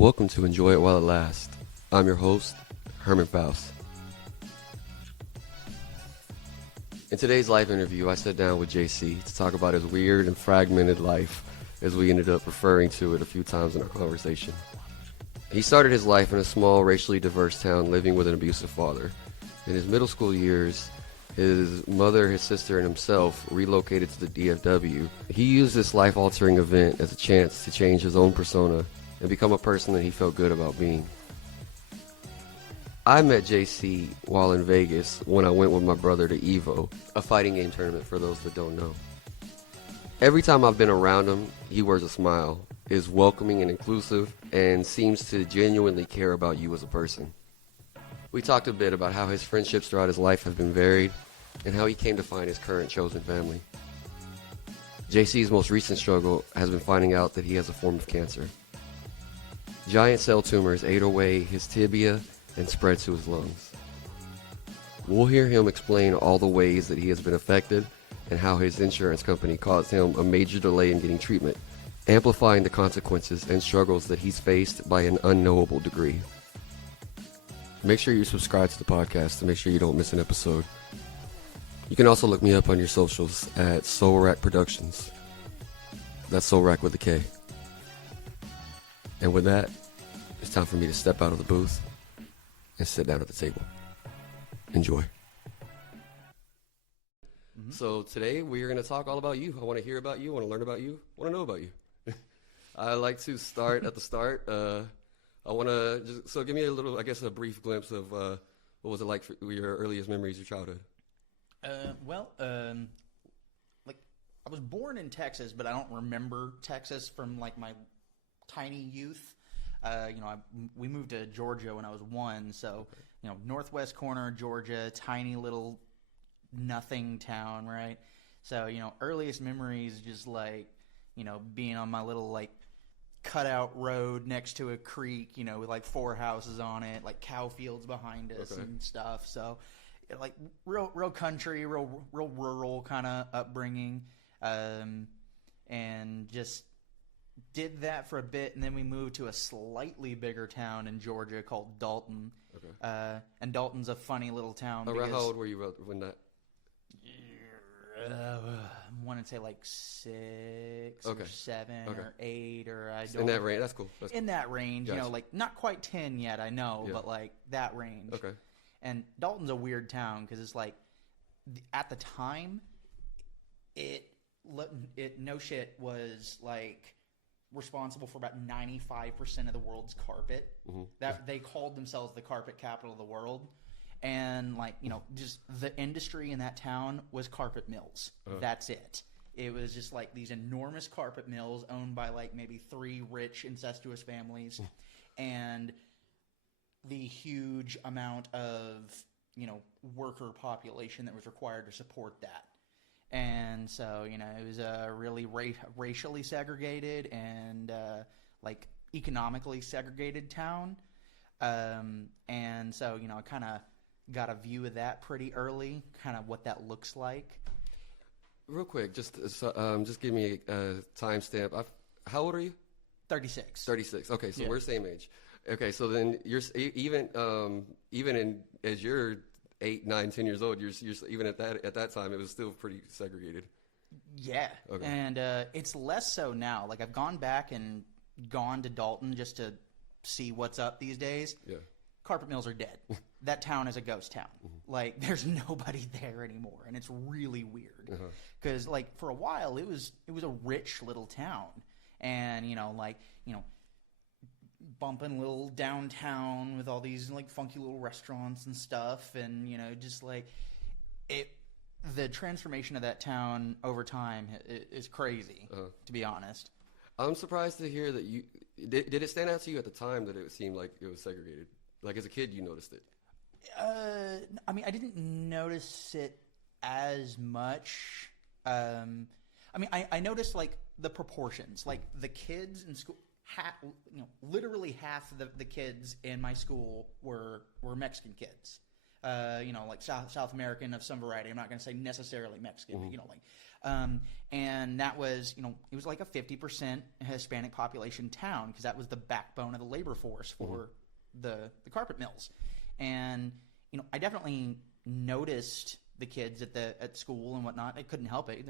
Welcome to Enjoy It While It Lasts. I'm your host, Herman Faust. In today's live interview, I sat down with JC to talk about his weird and fragmented life, as we ended up referring to it a few times in our conversation. He started his life in a small, racially diverse town living with an abusive father. In his middle school years, his mother, his sister, and himself relocated to the DFW. He used this life-altering event as a chance to change his own persona and become a person that he felt good about being. I met JC while in Vegas when I went with my brother to EVO, a fighting game tournament for those that don't know. Every time I've been around him, he wears a smile, is welcoming and inclusive, and seems to genuinely care about you as a person. We talked a bit about how his friendships throughout his life have been varied, and how he came to find his current chosen family. JC's most recent struggle has been finding out that he has a form of cancer. Giant cell tumors ate away his tibia and spread to his lungs. We'll hear him explain all the ways that he has been affected and how his insurance company caused him a major delay in getting treatment, amplifying the consequences and struggles that he's faced by an unknowable degree. Make sure you subscribe to the podcast to make sure you don't miss an episode. You can also look me up on your socials at Soul Rack Productions. That's Soul Rack with a K. And with that, it's time for me to step out of the booth and sit down at the table. Enjoy. So today we're going to talk all about you. I want to hear about you. I want to learn about you. I want to know about you. I like to start at the start. I want to so give me a little, a brief glimpse of what was it like for your earliest memories of childhood? I was born in Texas, but I don't remember Texas from like my tiny youth. We moved to Georgia when I was 1, so northwest corner of Georgia, tiny little nothing town, right? So earliest memories just like being on my little like cutout road next to a creek, with like 4 houses on it, like cow fields behind us and stuff. So like real country, real rural kind of upbringing, and just did that for a bit, and then we moved to a slightly bigger town in Georgia called Dalton. And Dalton's a funny little town. Around how old were you when that? I want to say like 6 or 7 or 8 or I don't. In that range, that's cool. In that range, gotcha. Like not quite 10 yet, I know, but like that range. Okay. And Dalton's a weird town because it's like at the time, it no shit was like responsible for about 95% of the world's carpet. That they called themselves the carpet capital of the world. And like, just the industry in that town was carpet mills. That's it. It was just like these enormous carpet mills owned by like maybe 3 rich incestuous families and the huge amount of, worker population that was required to support that. And so, it was a really racially segregated and like economically segregated town. And so, I kind of got a view of that pretty early, kind of what that looks like. Real quick, just give me a timestamp. How old are you? 36. 36. Okay, so we're same age. Okay, so then you're even as you're 8, 9, 10 years old, you're even at that time it was still pretty segregated. Yeah. Okay. And it's less so now. Like I've gone back and gone to Dalton just to see what's up these days. Yeah. Carpet mills are dead. That town is a ghost town. Like there's nobody there anymore, and it's really weird. Because like for a while it was a rich little town, and bumping little downtown with all these like funky little restaurants and stuff, and just like it. The transformation of that town over time is crazy, to be honest. I'm surprised to hear that you did it stand out to you at the time that it seemed like it was segregated. Like as a kid, you noticed it. I mean, I didn't notice it as much. I noticed like the proportions, like the kids in school. Literally half the kids in my school were Mexican kids. Like South American of some variety. I'm not going to say necessarily Mexican, but And that was, it was like a 50% Hispanic population town because that was the backbone of the labor force for the carpet mills. And, I definitely noticed the kids at school and whatnot. I couldn't help it.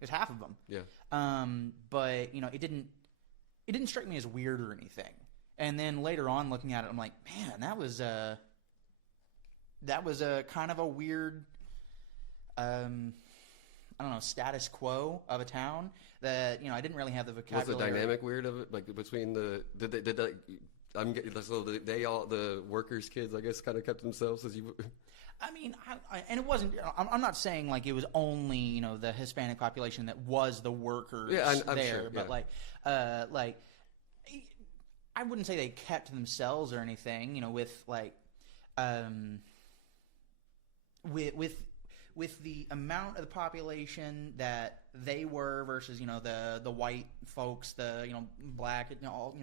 There's half of them. Yeah. But, it didn't strike me as weird or anything. And then later on looking at it, I'm like, man, that was a kind of a weird, I don't know, status quo of a town that, I didn't really have the vocabulary. Was the dynamic weird of it? Like between the workers' kids, I guess, kind of kept themselves as you. I mean, and it wasn't. I'm not saying like it was only the Hispanic population that was the workers I'm there, sure, but like I wouldn't say they kept themselves or anything. With like with the amount of the population that they were versus the white folks, the black, all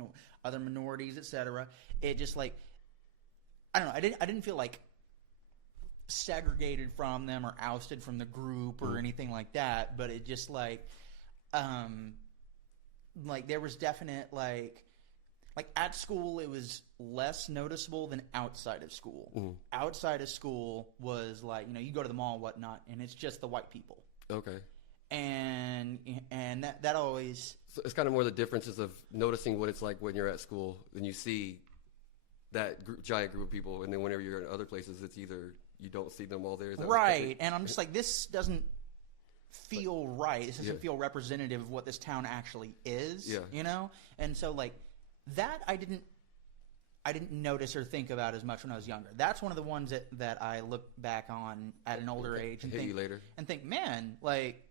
other minorities, etc. It just like I don't know. I didn't feel like segregated from them or ousted from the group or anything like that. But it just like there was definite like at school it was less noticeable than outside of school. Outside of school was like you go to the mall and whatnot and it's just the white people. Okay. And that always, so it's kind of more the differences of noticing what it's like when you're at school and you see that giant group of people, and then whenever you're in other places it's either you don't see them all there. Is that right? And I'm just like, this doesn't feel right. This doesn't Yeah. feel representative of what this town actually is. Yeah. And so like that I didn't notice or think about as much when I was younger. That's one of the ones that I look back on at an older age and Hit you later. and think, man, like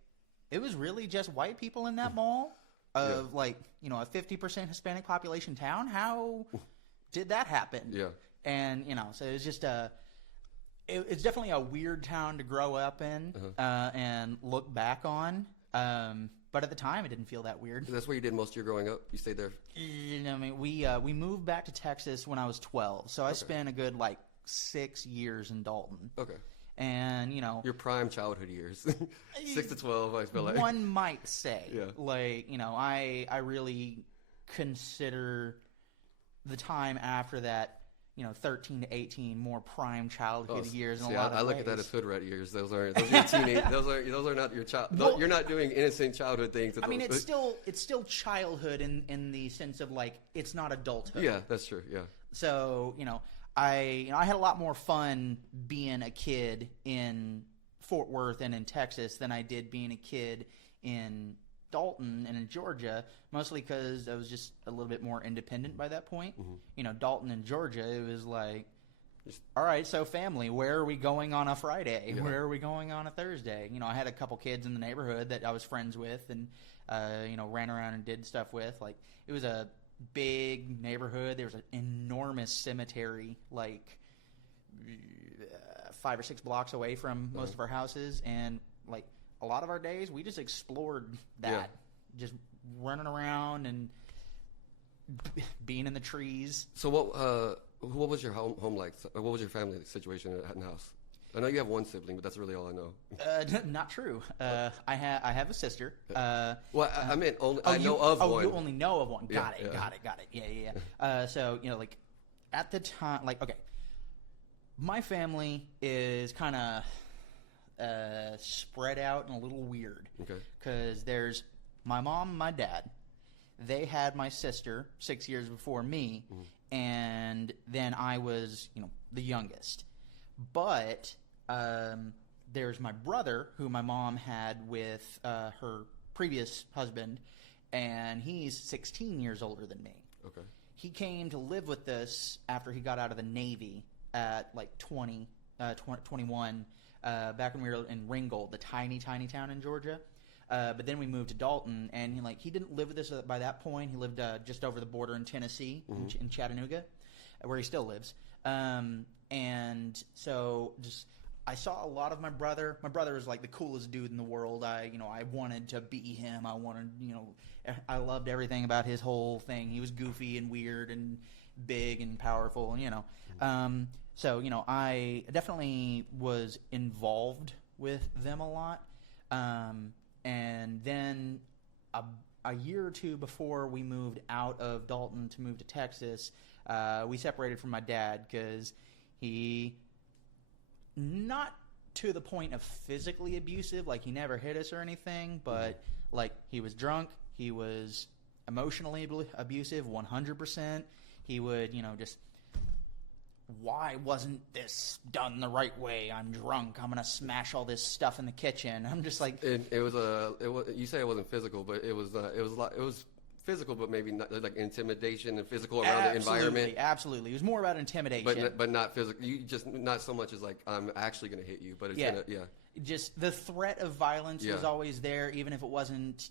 it was really just white people in that mall of like a 50% Hispanic population town. How did that happen? Yeah. And so it was just it's definitely a weird town to grow up in and look back on. But at the time, it didn't feel that weird. So that's where you did most of your growing up? You stayed there? I mean, we moved back to Texas when I was 12, so I spent a good 6 years in Dalton. Okay. And your prime childhood years, 6 to 12, I feel like. One might say, Yeah. I really consider the time after that, 13 to 18 more prime childhood years. In a lot of I look ways. at that as hood rat years. Those are your teenage. Those are not your child. Well, you're not doing innocent childhood things. I mean, it's still childhood in the sense of it's not adulthood. Yeah, that's true. Yeah. So I had a lot more fun being a kid in Fort Worth and in Texas than I did being a kid in Dalton and in Georgia, mostly because I was just a little bit more independent by that point. Dalton and Georgia, it was like, all right, so family, where are we going on a Friday? Yeah. Where are we going on a Thursday? I had a couple kids in the neighborhood that I was friends with and, ran around and did stuff with. It was a big neighborhood. There was an enormous cemetery, 5 or 6 blocks away from most of our houses. And, a lot of our days, we just explored that. Just running around and being in the trees. So what was your home like? What was your family situation in the house? I know you have one sibling, but that's really all I know. Not true. I have a sister. Well, I meant only. I know of one. Oh, you only know of one. Got Yeah, it. Yeah. So at the time, okay, my family is kind of spread out and a little weird. Okay. Because there's my mom and my dad. They had my sister 6 years before me, and then I was, the youngest. But there's my brother, who my mom had with her previous husband, and he's 16 years older than me. Okay. He came to live with us after he got out of the Navy at 21, back when we were in Ringgold, the tiny town in Georgia. But then we moved to Dalton, and he didn't live with us by that point. He lived just over the border in Tennessee, in Chattanooga, where he still lives. And so I saw a lot of my brother. My brother was the coolest dude in the world. I wanted to be him. I loved everything about his whole thing. He was goofy and weird and big and powerful, So, I definitely was involved with them a lot. And then a year or two before we moved out of Dalton to move to Texas, we separated from my dad because he, not to the point of physically abusive, like he never hit us or anything, but like he was drunk, he was emotionally abusive 100%. He would, just, why wasn't this done the right way? I'm drunk. I'm gonna smash all this stuff in the kitchen. I'm just like, it was you say it wasn't physical, but it was physical, but maybe not like intimidation and physical around the environment. Absolutely, it was more about intimidation, but not physical. You just not so much as like I'm actually gonna hit you, but it's just the threat of violence was always there, even if it wasn't,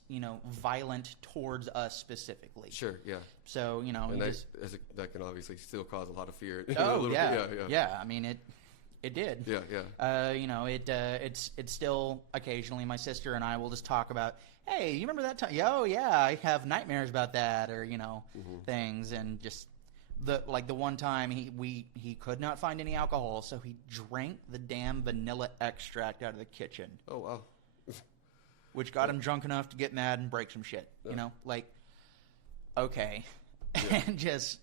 violent towards us specifically. Sure, yeah. So, and that can obviously still cause a lot of fear. Oh, yeah. I mean, it did. Yeah. It's still occasionally my sister and I will just talk about, hey, you remember that time? Oh, yeah, I have nightmares about that, or things, and just. The one time he could not find any alcohol, so he drank the damn vanilla extract out of the kitchen. Oh, wow. Which got him drunk enough to get mad and break some shit. Okay. Yeah. And just,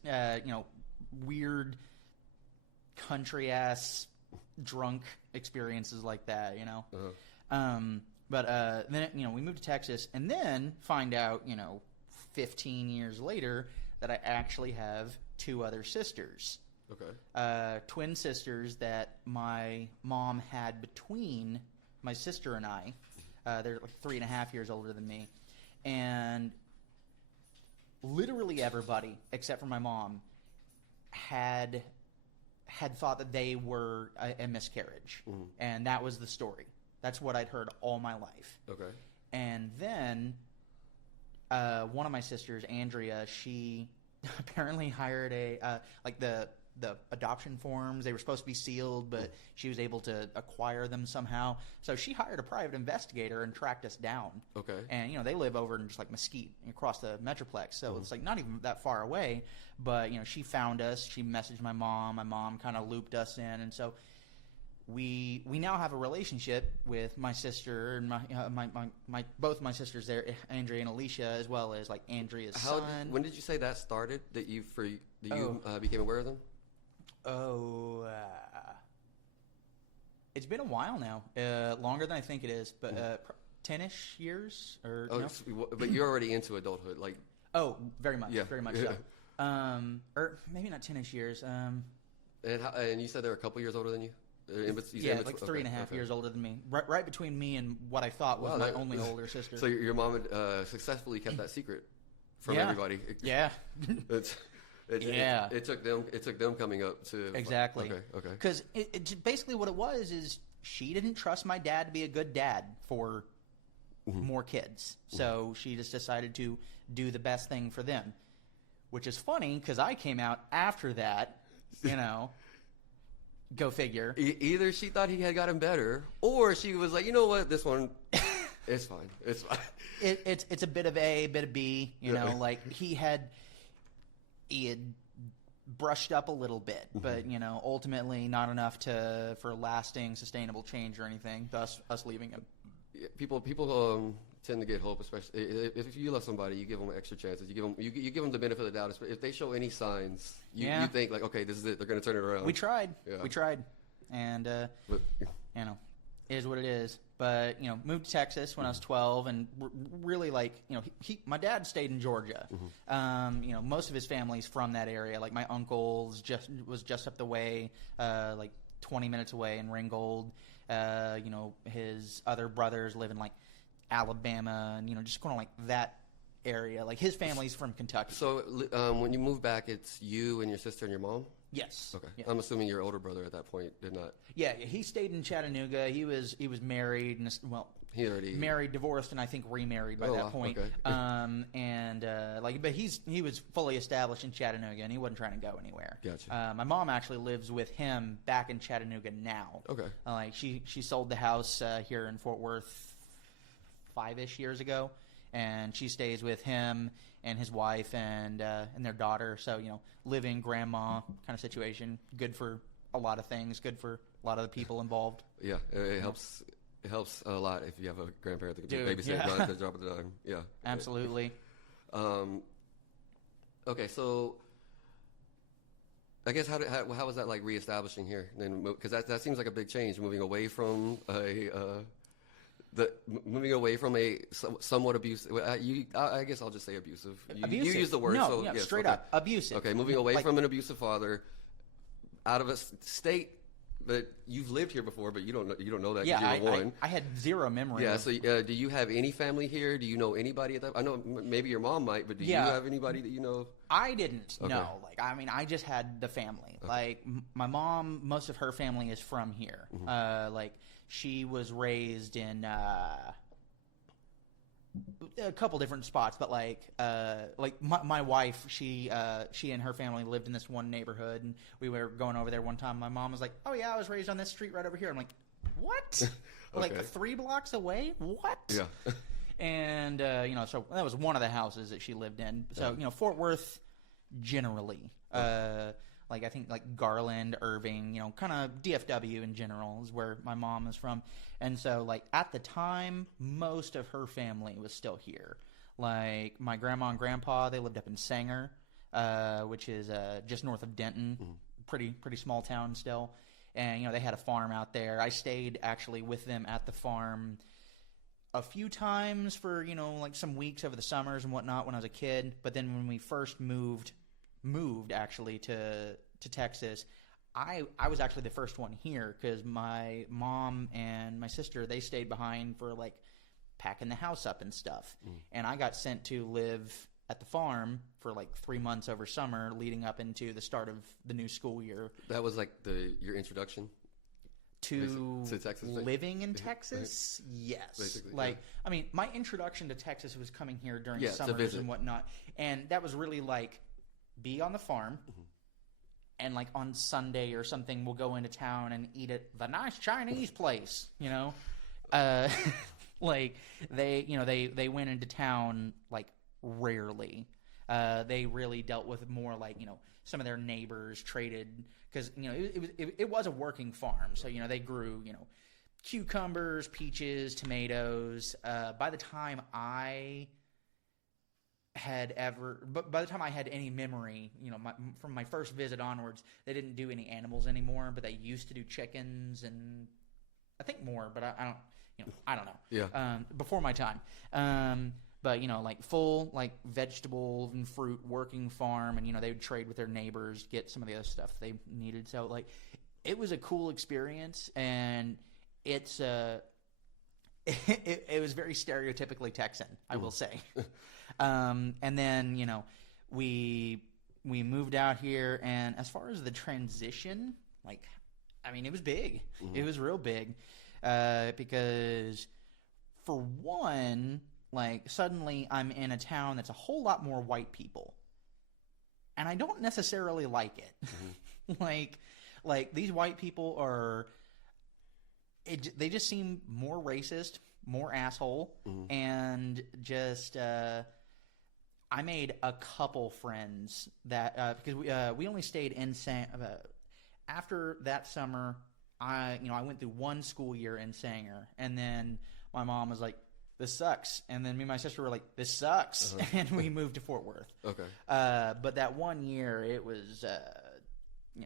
weird country ass drunk experiences like that, But then, we moved to Texas and then find out, 15 years later that I actually have 2 other sisters. Okay. Twin sisters that my mom had between my sister and I. They're like 3.5 years older than me. And literally everybody, except for my mom, had thought that they were a miscarriage. Mm-hmm. And that was the story. That's what I'd heard all my life. Okay. And then one of my sisters, Andrea, she apparently hired the adoption forms. They were supposed to be sealed, but she was able to acquire them somehow. So she hired a private investigator and tracked us down. Okay. And, they live over in just like Mesquite across the Metroplex. So it's like not even that far away. But, she found us. She messaged my mom. My mom kind of looped us in. And so we now have a relationship with my sister and my both my sisters there, Andrea and Alicia, as well as like Andrea's son. When did you say that started? That you became aware of them? It's been a while now, longer than I think it is, but 10-ish years or no? But you're already into adulthood, like. Oh, very much, very much so. Or maybe not 10-ish years. And you said they're a couple years older than you. Like 3.5 years older than me. Right between me and what I thought was my only older sister. So your mom had successfully kept that secret from everybody. Yeah. It took them coming up to exactly. Okay. Because it basically what it was is she didn't trust my dad to be a good dad for more kids, so she just decided to do the best thing for them, which is funny because I came out after that, Go figure. Either she thought he had gotten better, or she was like, you know what, this one, it's fine. It's fine. It's a bit of A, bit of B. Like he had brushed up a little bit, but ultimately not enough for lasting, sustainable change or anything. Thus, us leaving him. Yeah, people tend to get hope, especially if you love somebody, you give them extra chances. You give them the benefit of the doubt. If they show any signs, you think like, okay, this is it. They're going to turn it around. We tried, and it is what it is. But moved to Texas when I was 12, and really my dad stayed in Georgia. Most of his family's from that area. Like my uncle's was just up the way, like 20 minutes away in Ringgold. His other brothers live in like Alabama, and just kind of like that area. Like his family's from Kentucky. So when you moved back, it's you and your sister and your mom? Yes. Okay. Yeah. I'm assuming your older brother at that point did not. Yeah, he stayed in Chattanooga. He was married and he already married, divorced, and I think remarried by that point. Okay. But he was fully established in Chattanooga, and he wasn't trying to go anywhere. Gotcha. My mom actually lives with him back in Chattanooga now. Okay. She sold the house here in Fort Worth 5-ish years ago, and she stays with him and his wife and their daughter. So living grandma kind of situation. Good for a lot of things. Good for a lot of the people involved. Yeah, it helps. It helps a lot if you have a grandparent that can Dude, babysit yeah. at the drop of the dime. Yeah. Absolutely. Okay, so I guess how was that like reestablishing here? Then because that seems like a big change, moving away from moving away from a somewhat abusive. I guess I'll just say abusive. You use the word. No, so yeah, yes, straight okay. up abusive. Okay, moving away from an abusive father, out of a state that you've lived here before, but you don't know that. Yeah, you're one. I had zero memory. Yeah. So, do you have any family here? Do you know anybody at that? I know maybe your mom might, but do you have anybody that you know? I didn't Okay. know. Like, I mean, I just had the family. Okay. Like, my mom, most of her family is from here. Mm-hmm. Like, she was raised in a couple different spots, but like my wife, she and her family lived in this one neighborhood, and we were going over there one time. My mom was like, "Oh yeah, I was raised on this street right over here." I'm like, "What? Okay. Like 3 blocks away? What?" Yeah. And so that was one of the houses that she lived in. So Fort Worth, generally, like I think like Garland, Irving, kind of DFW in general is where my mom is from. And so like at the time, most of her family was still here. Like my grandma and grandpa, they lived up in Sanger, which is just north of Denton, pretty small town still. And they had a farm out there. I stayed actually with them at the farm a few times for like some weeks over the summers and whatnot when I was a kid. But then when we first moved actually to Texas, I was actually the first one here because my mom and my sister, they stayed behind for like packing the house up and stuff. And I got sent to live at the farm for like 3 months over summer leading up into the start of the new school year. That was like your introduction to Texas, living in Texas. Right. Yes. Basically, like, yeah. I mean, my introduction to Texas was coming here during summers and whatnot. And that was really like, be on the farm, and like on Sunday or something, we'll go into town and eat at the nice Chinese place, like they went into town like rarely. They really dealt with more like, some of their neighbors traded because, it was a working farm. So, they grew, cucumbers, peaches, tomatoes. By the time I had any memory, from my first visit onwards, they didn't do any animals anymore, but they used to do chickens and I think more, but I don't know. Yeah. Before my time. But like full like vegetable and fruit working farm, and they would trade with their neighbors, get some of the other stuff they needed. So like it was a cool experience, and it's it was very stereotypically Texan, I will say. And then we moved out here, and as far as the transition, like I mean it was big. It was real big, because for one, like suddenly I'm in a town that's a whole lot more white people, and I don't necessarily like it. like these white people are, they just seem more racist, more asshole, and just I made a couple friends that because we only stayed in after that summer. I went through one school year in Sanger, and then my mom was like, "This sucks," and then me and my sister were like, "This sucks," and we moved to Fort Worth. Okay. But that one year, it was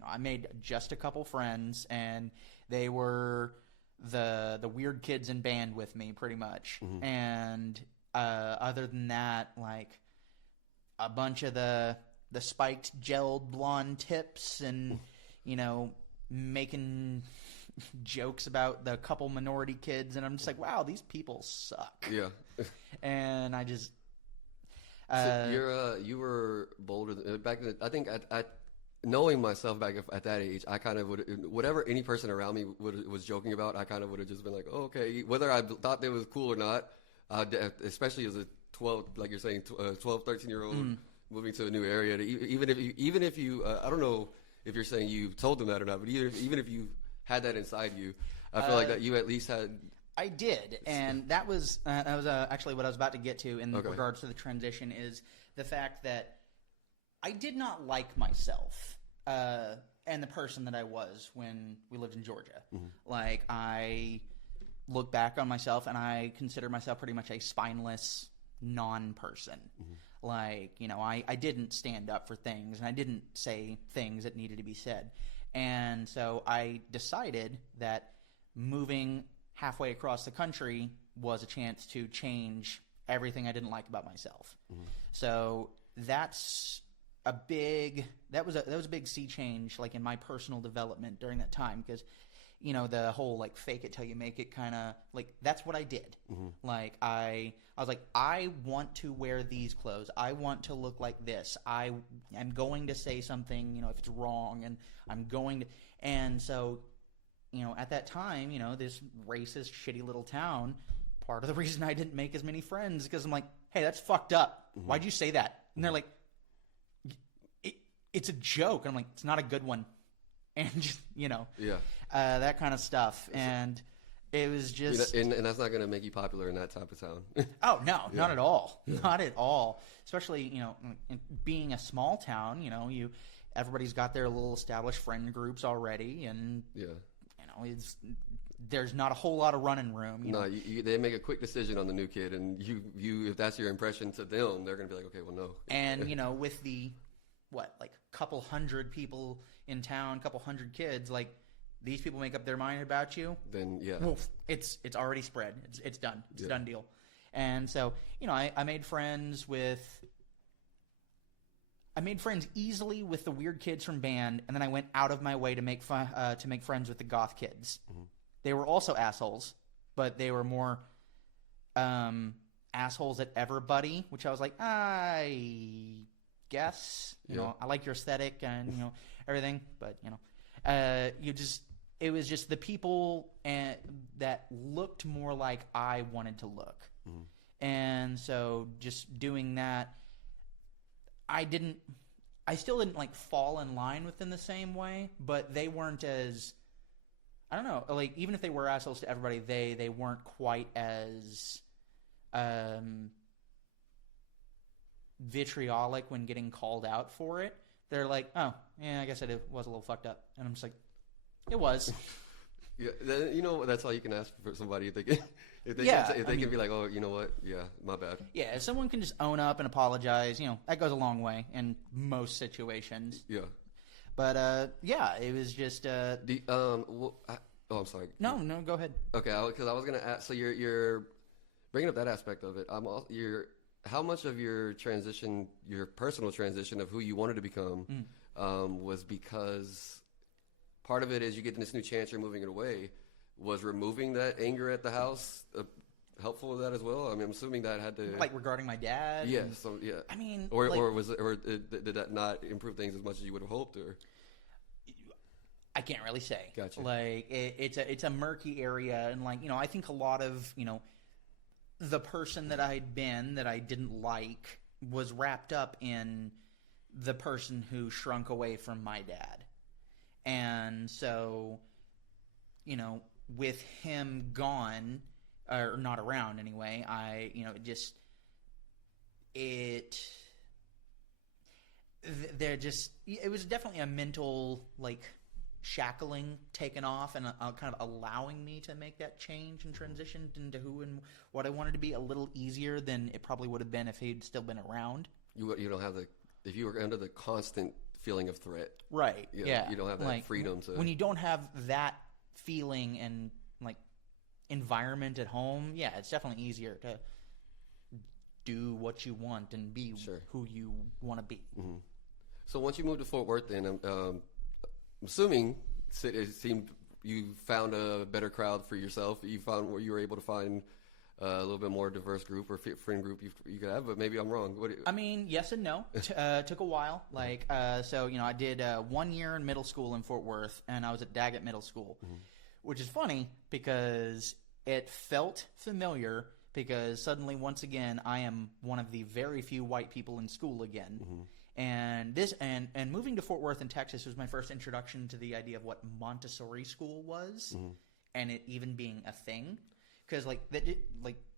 I made just a couple friends, and they were the weird kids in band with me, pretty much. And other than that, like a bunch of the spiked gelled blonde tips, and making jokes about the couple minority kids, and I'm just like, wow, these people suck. Yeah. And I just so you were bolder back then. I think I knowing myself back at that age, I kind of would, whatever any person around me was joking about, I kind of would have just been like, oh, okay, whether I thought they was cool or not, especially as a 12, like you're saying, 12, 13-year-old moving to a new area. Even if you I don't know if you're saying you told them that or not, but even if you had that inside you, I feel like that you at least had. I did, and that was actually what I was about to get to in regards to the transition, is the fact that I did not like myself and the person that I was when we lived in Georgia. Like I look back on myself, and I consider myself pretty much a spineless non-person. Like, you know, I didn't stand up for things, and I didn't say things that needed to be said. And so I decided that moving halfway across the country was a chance to change everything I didn't like about myself. So that was a big sea change, like, in my personal development during that time, because, you know, the whole, like, fake it till you make it kind of, like, that's what I did. Like, I was like, I want to wear these clothes. I want to look like this. I am going to say something, you know, if it's wrong, and I'm going to, and so, you know, at that time, you know, this racist, shitty little town, part of the reason I didn't make as many friends, because I'm like, hey, that's fucked up. Why'd you say that? And they're like, it's a joke. I'm like, it's not a good one. And just, you know, that kind of stuff. And it was just, and that's not going to make you popular in that type of town. Oh no, not at all, not at all. Especially, you know, being a small town, you know, everybody's got their little established friend groups already, and you know, there's not a whole lot of running room. You know? They make a quick decision on the new kid, and you if that's your impression to them, they're going to be like, okay, well, no. And you know, with the like couple hundred people in town, couple hundred kids, like, these people make up their mind about you, then it's already spread. It's done. It's a done deal. And so, you know, I made friends easily with the weird kids from band, and then I went out of my way to make friends with the goth kids. They were also assholes, but they were more assholes at everybody, which I was like, I guess, you know, I like your aesthetic and, you know, everything, but, you know, it was just the people that looked more like I wanted to look. And so just doing that, I still didn't like fall in line with them the same way, but they weren't as, I don't know, like, even if they were assholes to everybody, they weren't quite as vitriolic when getting called out for it. They're like, oh, yeah, I guess it was a little fucked up. And I'm just like, it was. You know, that's all you can ask for somebody if they can be like, oh, you know what, my bad. Yeah, if someone can just own up and apologize, you know, that goes a long way in most situations. But it was just I'm sorry. No, go ahead. Okay, because I was gonna ask. So you're bringing up that aspect of it. How much of your transition, your personal transition of who you wanted to become, was because part of it is you get this new chance, you're moving it away. Was removing that anger at the house helpful with that as well? I mean, I'm assuming that had to, like, regarding my dad. Yeah. So I mean, or did that not improve things as much as you would have hoped, or? I can't really say. Gotcha. Like, it's a murky area, and, like, you know, I think a lot of, you know, the person that I'd been that I didn't like was wrapped up in the person who shrunk away from my dad. And so, you know, with him gone, or not around anyway, it was definitely a mental, like, shackling taken off, and kind of allowing me to make that change and transition into who and what I wanted to be a little easier than it probably would have been if he'd still been around. You don't have if you were under the constant feeling of threat, right? You don't have that, like, freedom to, when you don't have that feeling and, like, environment at home. Yeah, it's definitely easier to do what you want and be who you want to be. So once you moved to Fort Worth, then I'm assuming it seemed you found a better crowd for yourself. You found where you were able to find a little bit more diverse group or friend group you could have, but maybe I'm wrong. I mean, yes and no. Took a while. Like, so, you know, I did 1 year in middle school in Fort Worth, and I was at Daggett Middle School, which is funny because it felt familiar, because suddenly, once again, I am one of the very few white people in school again. And and moving to Fort Worth in Texas was my first introduction to the idea of what Montessori school was, and it even being a thing. Because, like,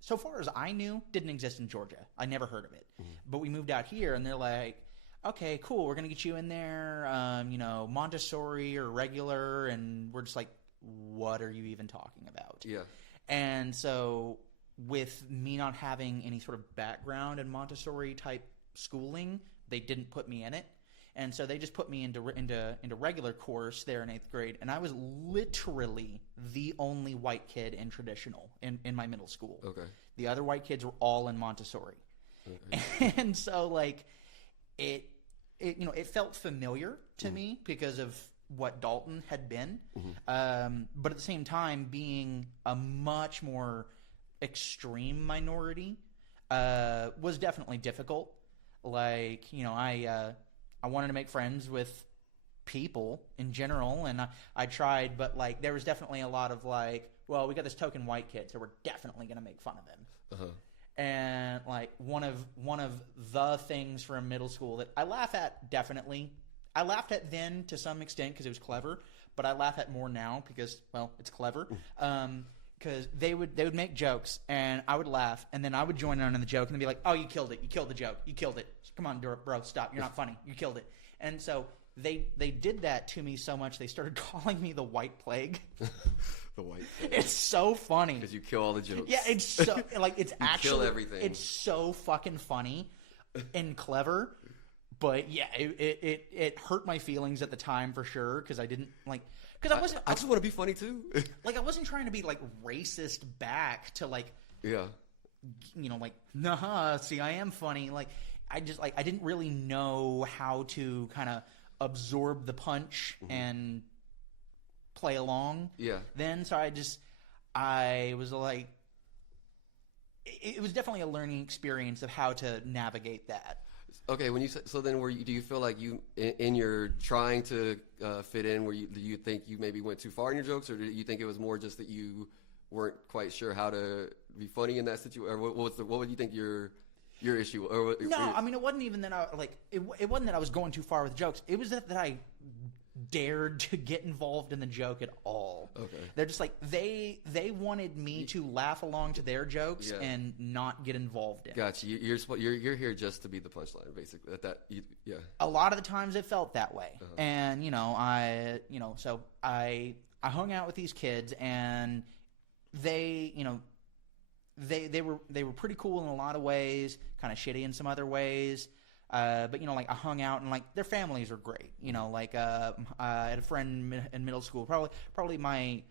so far as I knew, didn't exist in Georgia. I never heard of it. But we moved out here, and they're like, okay, cool, we're going to get you in there, you know, Montessori or regular. And we're just like, what are you even talking about? Yeah. And so with me not having any sort of background in Montessori type schooling, they didn't put me in it. And so they just put me into regular course there in 8th grade. And I was literally the only white kid in traditional in my middle school. Okay. The other white kids were all in Montessori. Okay. And so like it felt familiar to me because of what Dalton had been. But at the same time, being a much more extreme minority was definitely difficult. Like, I wanted to make friends with people in general, and I tried, but like there was definitely a lot of like, well, we got this token white kid, so we're definitely going to make fun of him. And like one of the things from middle school that I laugh at, definitely I laughed at then to some extent because it was clever, but I laugh at more now because, well, it's clever. Because they would make jokes and I would laugh, and then I would join in on the joke and they'd be like, "Oh, you killed it! You killed the joke! You killed it! Come on, bro, stop! You're not funny! You killed it!" And so they did that to me so much they started calling me the White Plague. The White Plague. It's so funny because you kill all the jokes. Yeah, it's so like it's actually kill everything. It's so fucking funny and clever. But yeah, it hurt my feelings at the time for sure because I didn't like. Because I just want to be funny too. Like I wasn't trying to be like racist back to like, yeah, like nah. See, I am funny. Like I just like I didn't really know how to kind of absorb the punch and play along. Yeah. Then so I was like, it was definitely a learning experience of how to navigate that. Okay, when you so then do you feel like you in your trying to fit in, do you think you maybe went too far in your jokes, or do you think it was more just that you weren't quite sure how to be funny in that situation, or what would you think your issue? No, I mean it wasn't even that it wasn't that I was going too far with jokes. It was that I dared to get involved in the joke at all. Okay. They're just like they wanted me to laugh along to their jokes and not get involved in. Gotcha. You're here just to be the punchline, basically. Yeah. A lot of the times it felt that way, and so I hung out with these kids, and they were pretty cool in a lot of ways, kind of shitty in some other ways. But like I hung out and like their families were great. Like I had a friend in middle school. Probably my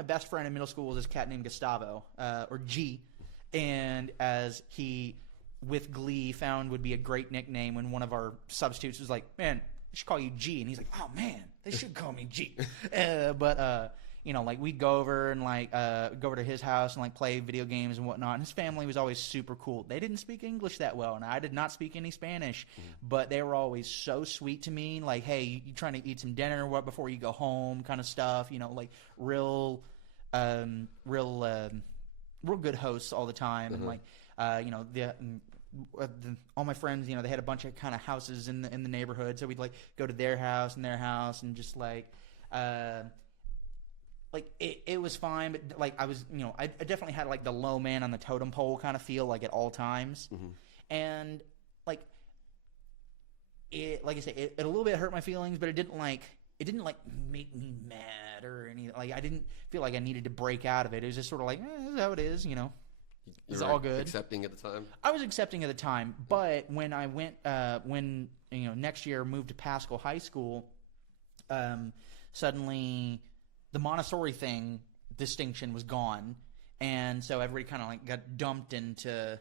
best friend in middle school was this cat named Gustavo, or G, and as he with glee found would be a great nickname when one of our substitutes was like, "Man, they should call you G," and he's like, "Oh man, they should call me G." But like we'd go over and go over to his house and like play video games and whatnot. And his family was always super cool. They didn't speak English that well, and I did not speak any Spanish, but they were always so sweet to me. Like, hey, you trying to eat some dinner before you go home, kind of stuff. Like real good hosts all the time. And like all my friends, they had a bunch of kind of houses in the neighborhood, so we'd like go to their house and and just like. Like it was fine, but like I was, I definitely had like the low man on the totem pole kind of feel like at all times, and like I say, it a little bit hurt my feelings, but it didn't make me mad or anything. Like I didn't feel like I needed to break out of it. It was just sort of like, this is how it is, It's all good. Accepting at the time. I was accepting at the time, but when I went, next year moved to Pascal High School, suddenly. The Montessori distinction was gone, and so everybody kind of like got dumped into,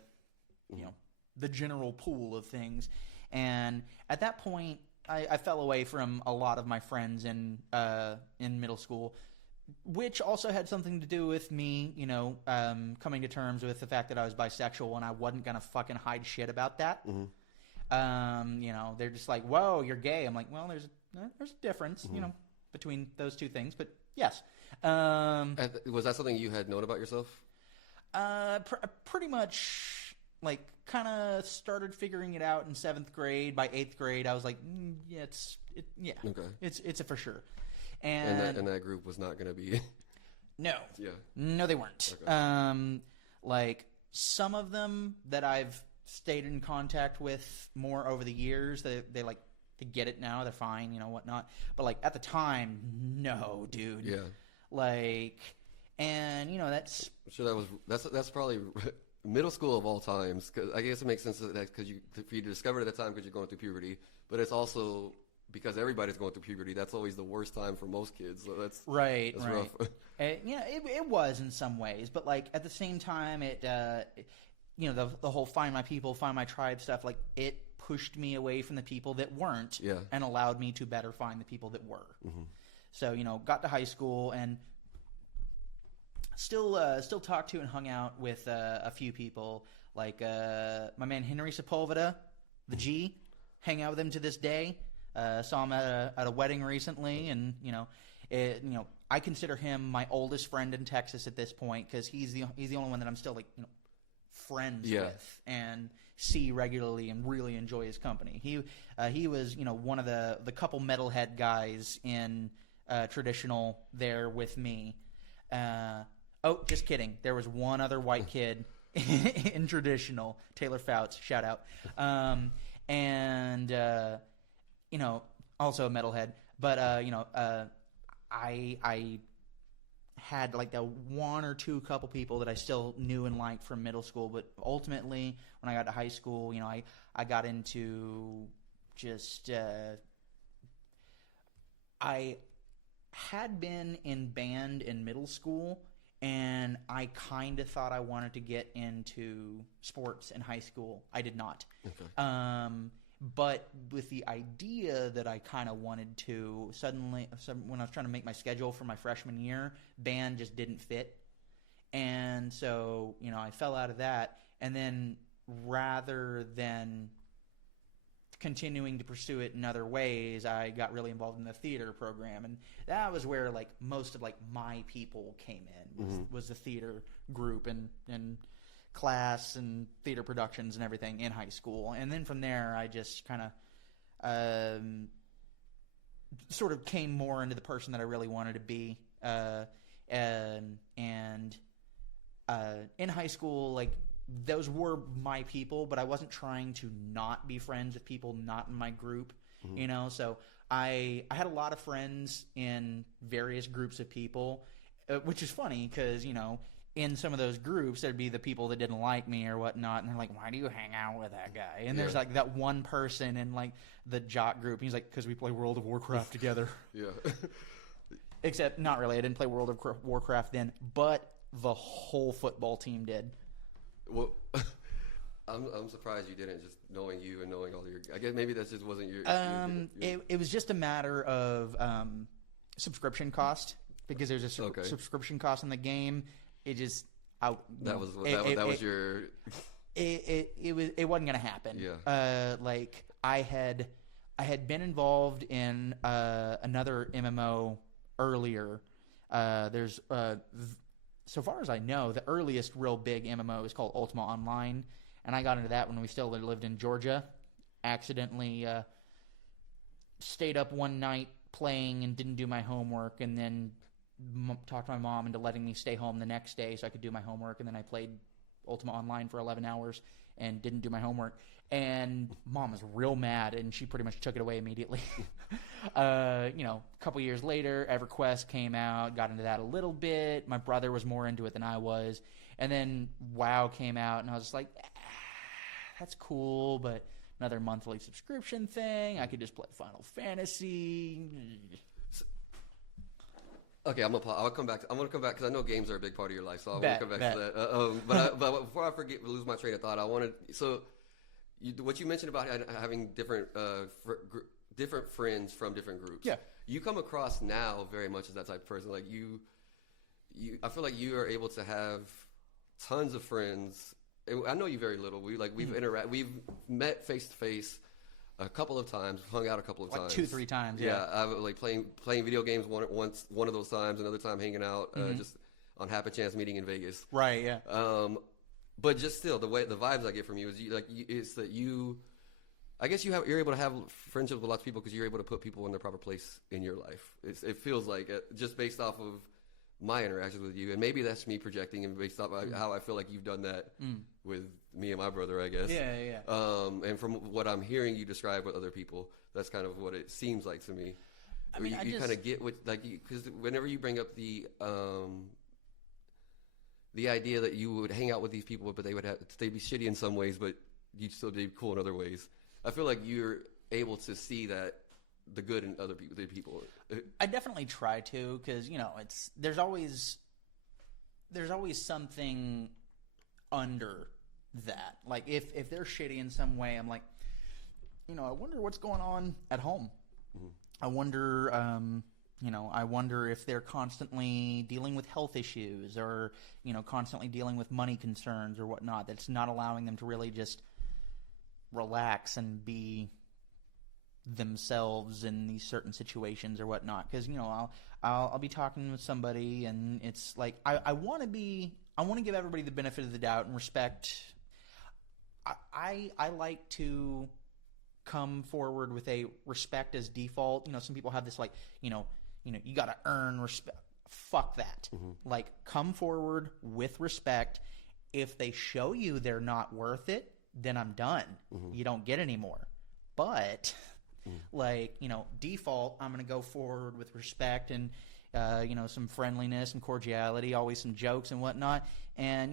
the general pool of things. And at that point, I fell away from a lot of my friends in middle school, which also had something to do with me, coming to terms with the fact that I was bisexual and I wasn't gonna fucking hide shit about that. They're just like, "Whoa, you're gay." I'm like, "Well, there's a difference, between those two things," but. Yes. Was that something you had known about yourself? Pretty much, like, kind of started figuring it out in 7th grade. By 8th grade, I was like, yeah, okay, it's a for sure. And that group was not going to be. No. Yeah. No, they weren't. Okay. Like some of them that I've stayed in contact with more over the years, they like. They get it now, they're fine, whatnot. But like at the time, no, dude. Yeah. Like, And that's I'm sure that's probably middle school of all times. 'Cause I guess it makes sense that for you to discover it at the time because you're going through puberty, but it's also because everybody's going through puberty. That's always the worst time for most kids. So that's right. rough. It was in some ways, but like at the same time, the whole find my people, find my tribe stuff, like it pushed me away from the people that weren't, and allowed me to better find the people that were. Mm-hmm. So got to high school and still talked to and hung out with a few people, like my man Henry Sepulveda, the G. Hang out with him to this day. Saw him at a wedding recently, and I consider him my oldest friend in Texas at this point because he's the only one that I'm still friends with and see regularly and really enjoy his company. He was one of the couple metalhead guys in traditional there with me. Oh, just kidding. There was one other white kid in traditional, Taylor Fouts, shout out. And also a metalhead. But I had like the one or two couple people that I still knew and liked from middle school. But ultimately, when I got to high school, I got into just I had been in band in middle school, and I kind of thought I wanted to get into sports in high school. I did not. Okay. But with the idea that I kind of wanted to, suddenly when I was trying to make my schedule for my freshman year, band just didn't fit. And so, I fell out of that. And then rather than continuing to pursue it in other ways, I got really involved in the theater program. And that was where most of my people came in, was the theater group and class and theater productions and everything in high school. And then from there, I just kind of sort of came more into the person that I really wanted to be. And in high school, those were my people, but I wasn't trying to not be friends with people not in my group, So I had a lot of friends in various groups of people, which is funny because, in some of those groups, there'd be the people that didn't like me or whatnot, and they're like, why do you hang out with that guy? And there's that one person in the jock group, and he's like, because we play World of Warcraft together. Yeah. Except, not really, I didn't play World of Warcraft then, but the whole football team did. Well, I'm surprised you didn't, just knowing you and knowing all your... I guess maybe that just wasn't your... It was just a matter of subscription cost, because there's a subscription cost in the game. It just... It wasn't going to happen. Yeah. I had been involved in another MMO earlier. There's... so far as I know, the earliest real big MMO is called Ultima Online, and I got into that when we still lived in Georgia. Accidentally stayed up one night playing and didn't do my homework, and then talked my mom into letting me stay home the next day so I could do my homework, and then I played Ultima Online for 11 hours and didn't do my homework. And Mom was real mad, and she pretty much took it away immediately. A couple years later, EverQuest came out, got into that a little bit. My brother was more into it than I was. And then WoW came out, and I was just like, that's cool, but another monthly subscription thing. I could just play Final Fantasy. Okay, I'll come back. I'm going to come back because I know games are a big part of your life, so I want to come back to that. But before I lose my train of thought, I wanted... So... what you mentioned about having different friends from different groups. Yeah. You come across now very much as that type of person. I feel like you are able to have tons of friends. I know you very little. We've met face to face a couple of times, hung out a couple of times. 2-3 times. Yeah. I was playing video games one of those times, another time hanging out, just on happen chance meeting in Vegas. Right. Yeah. But just still, the vibes I get from you is it's that you, I guess you're able to have friendships with lots of people because you're able to put people in their proper place in your life. It feels like just based off of my interactions with you, and maybe that's me projecting and based off how I feel like you've done that with me and my brother, I guess. Yeah. And from what I'm hearing you describe with other people, that's kind of what it seems like to me. I mean, you kind of get what because whenever you bring up the the idea that you would hang out with these people, but they'd be shitty in some ways, but you'd still be cool in other ways. I feel like you're able to see that the good in other people. I definitely try to, because there's always something under that. Like if they're shitty in some way, I'm like, I wonder what's going on at home. Mm-hmm. I wonder if they're constantly dealing with health issues or, constantly dealing with money concerns or whatnot. That's not allowing them to really just relax and be themselves in these certain situations or whatnot. Because, I'll be talking with somebody and it's like, I want to give everybody the benefit of the doubt and respect. I like to come forward with a respect as default. Some people have this like, you got to earn respect. Fuck that. Mm-hmm. Like, come forward with respect. If they show you they're not worth it, then I'm done. Mm-hmm. You don't get any more. But, default, I'm going to go forward with respect and, some friendliness and cordiality, always some jokes and whatnot. And,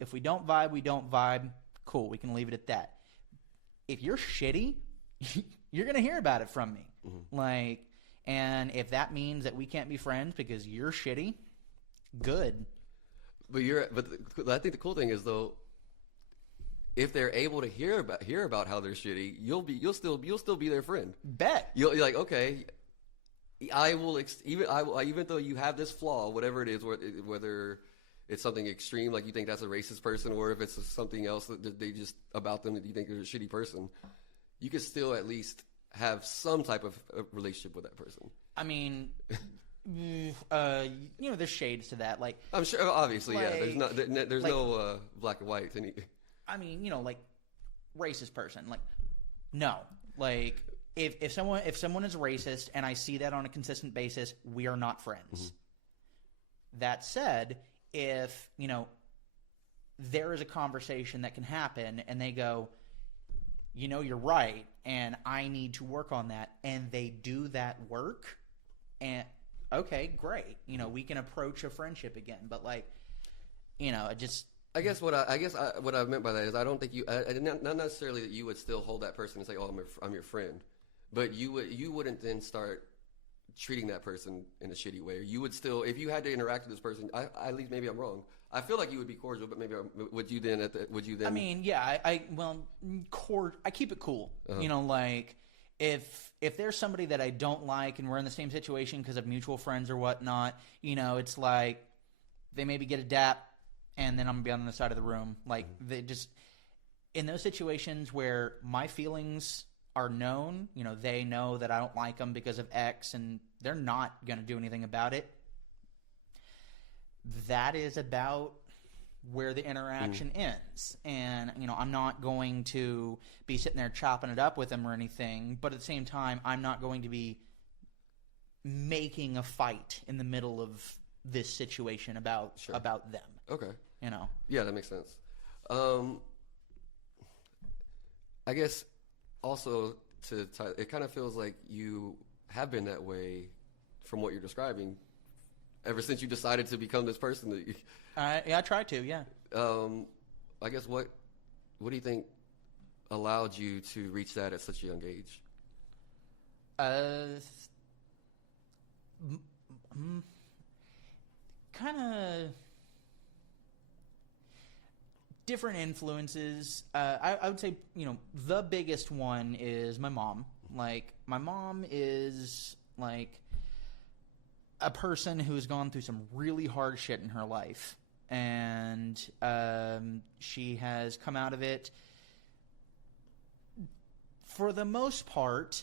if we don't vibe, we don't vibe. Cool, we can leave it at that. If you're shitty, you're going to hear about it from me. Mm-hmm. And if that means that we can't be friends because you're shitty, good. But I think the cool thing is though, if they're able to hear about how they're shitty, you'll still be their friend. Bet. You're like, okay, I will even though you have this flaw, whatever it is, whether it's something extreme like you think that's a racist person, or if it's something else that they just about them that you think they're a shitty person, you can still at least have some type of relationship with that person. I mean, there's shades to that. Like, I'm sure, obviously, yeah. There's no black and white. I mean, racist person. Like, no. Like, if someone is racist and I see that on a consistent basis, we are not friends. Mm-hmm. That said, if there is a conversation that can happen and they go, you're right, and I need to work on that, and they do that work, and okay, great, we can approach a friendship again. But I guess what I meant by that is I don't think not necessarily that you would still hold that person and say, oh, I'm your friend, but you wouldn't then start treating that person in a shitty way. You would still, if you had to interact with this person, at least maybe I'm wrong. I feel like you would be cordial, but maybe would you then? I mean, yeah, I keep it cool. Uh-huh. If there's somebody that I don't like and we're in the same situation because of mutual friends or whatnot, it's like they maybe get a dap and then I'm gonna be on the side of the room. Like, mm-hmm. They just, in those situations where my feelings are known, they know that I don't like them because of X and they're not gonna do anything about it. That is about where the interaction ends. And, I'm not going to be sitting there chopping it up with them or anything, but at the same time, I'm not going to be making a fight in the middle of this situation about them. Okay. Yeah, that makes sense. I guess also it kind of feels like you have been that way from what you're describing ever since you decided to become this person that you... I tried to, yeah. I guess what do you think allowed you to reach that at such a young age? Kind of different influences. I would say, the biggest one is my mom. Like, my mom is, like, a person who's gone through some really hard shit in her life. And she has come out of it, for the most part,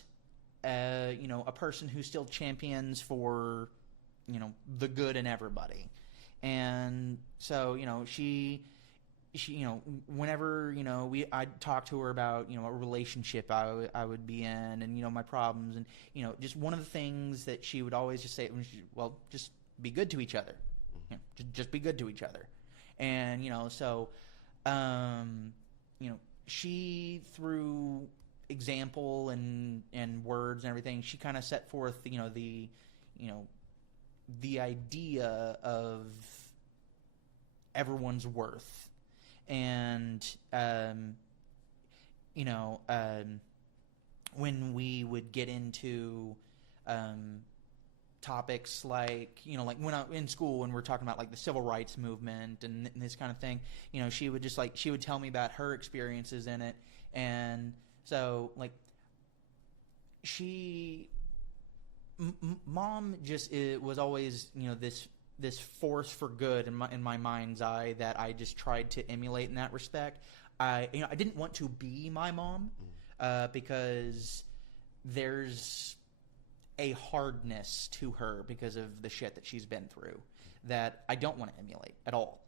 a person who still champions for, the good in everybody. And so, she whenever, I'd talk to her about, a relationship I would be in and, my problems and, just one of the things that she would always just say, well, just be good to each other. Just be good to each other. And, she, through example and words and everything, she kind of set forth, the idea of everyone's worth. And, when we would get into topics like, like when I in school, when we're talking about like the civil rights movement and this kind of thing, she would tell me about her experiences in it. And so like mom just was always, this force for good in my mind's eye that I just tried to emulate in that respect. I didn't want to be my mom because there's a hardness to her because of the shit that she's been through that I don't want to emulate at all.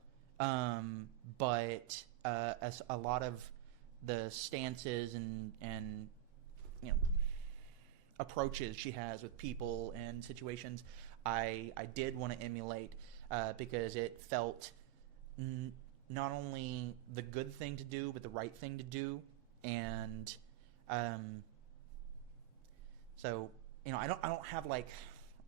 But as a lot of the stances and approaches she has with people and situations, I did want to emulate because it felt not only the good thing to do, but the right thing to do. And so I don't have like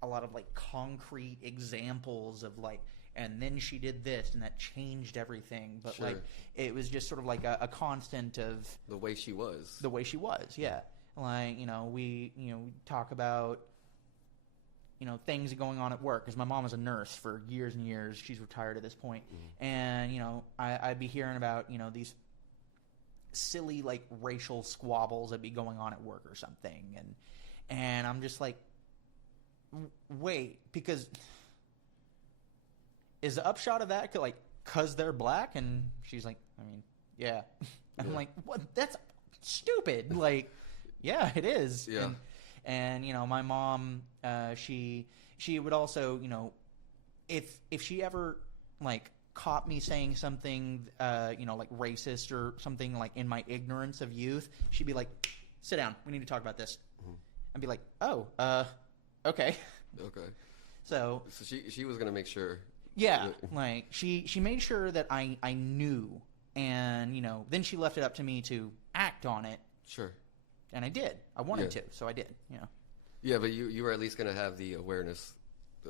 a lot of like concrete examples of like, and then she did this and that changed everything. But like it was just sort of like a constant of the way she was. Yeah. Like, we talk about things going on at work, because my mom was a nurse for years and years. She's retired at this point. And I'd be hearing about these silly like racial squabbles that'd be going on at work or something, and I'm just like, wait, because is the upshot of that like because they're black? And she's like, I mean, yeah. And I'm like, what? That's stupid. Like, yeah, it is. Yeah. And my mom, she would also, if she ever like caught me saying something, like racist or something like in my ignorance of youth, she'd be like, sit down, we need to talk about this. I'd be like, oh, okay. Okay. So she was gonna make sure. Yeah, like she made sure that I knew, and then she left it up to me to act on it. Sure. And I did. I wanted to, so I did. Yeah, but you were at least gonna have the awareness.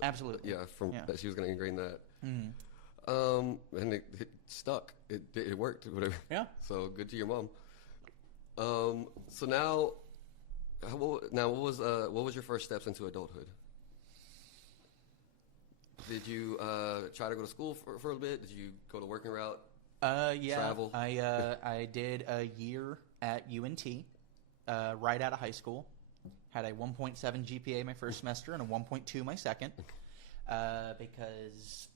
Absolutely. Yeah, that she was gonna ingrain that. And it stuck. It worked. Whatever. Yeah. So good to your mom. So now, what was your first steps into adulthood? Did you try to go to school for a little bit? Did you go the working route? Yeah. Travel? I did a year at UNT right out of high school. Had a 1.7 GPA my first semester and a 1.2 my second because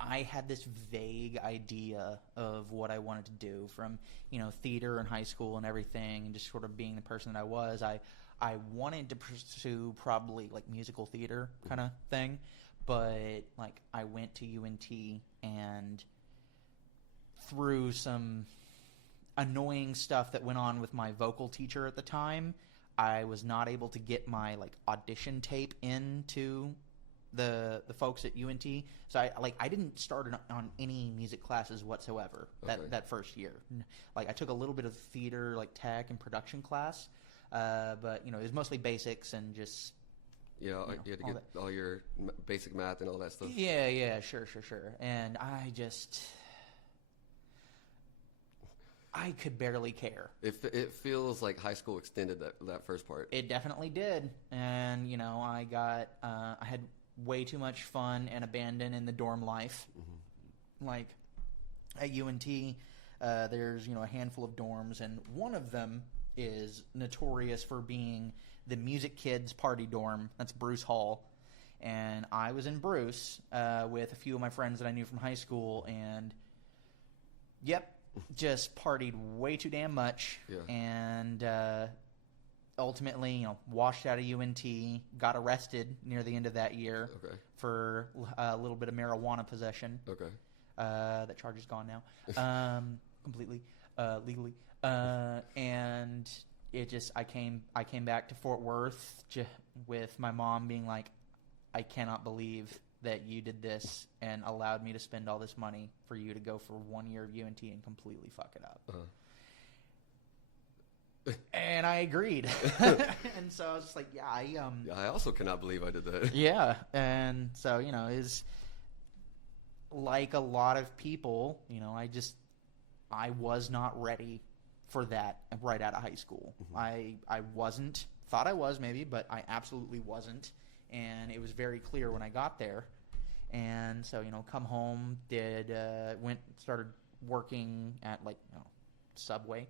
I had this vague idea of what I wanted to do from theater in high school and everything, and just sort of being the person that I was. I wanted to pursue probably like musical theater kind of thing, but like I went to UNT, and through some annoying stuff that went on with my vocal teacher at the time, I was not able to get my like audition tape into the folks at UNT. So I didn't start on any music classes whatsoever that first year. Like I took a little bit of theater, like tech and production class, but it was mostly basics and just you had to get all your basic math and all that stuff. Yeah, sure. And I could barely care. It feels like high school extended that first part. It definitely did. And I had way too much fun and abandon in the dorm life. Like at UNT, there's a handful of dorms, and one of them is notorious for being the music kids party dorm. That's Bruce Hall. And I was in Bruce with a few of my friends that I knew from high school, and just partied way too damn much. And ultimately, washed out of UNT, got arrested near the end of that year for a little bit of marijuana possession. That charge is gone now, completely, legally. And it just, I came back to Fort Worth with my mom being like, I cannot believe that you did this and allowed me to spend all this money for you to go for 1 year of UNT and completely fuck it up. And I agreed. And so I was just like, I also cannot believe I did that. Yeah. And so, like a lot of people, I was not ready for that right out of high school. I wasn't. Thought I was maybe, but I absolutely wasn't. And it was very clear when I got there. And so, come home, started working at Subway,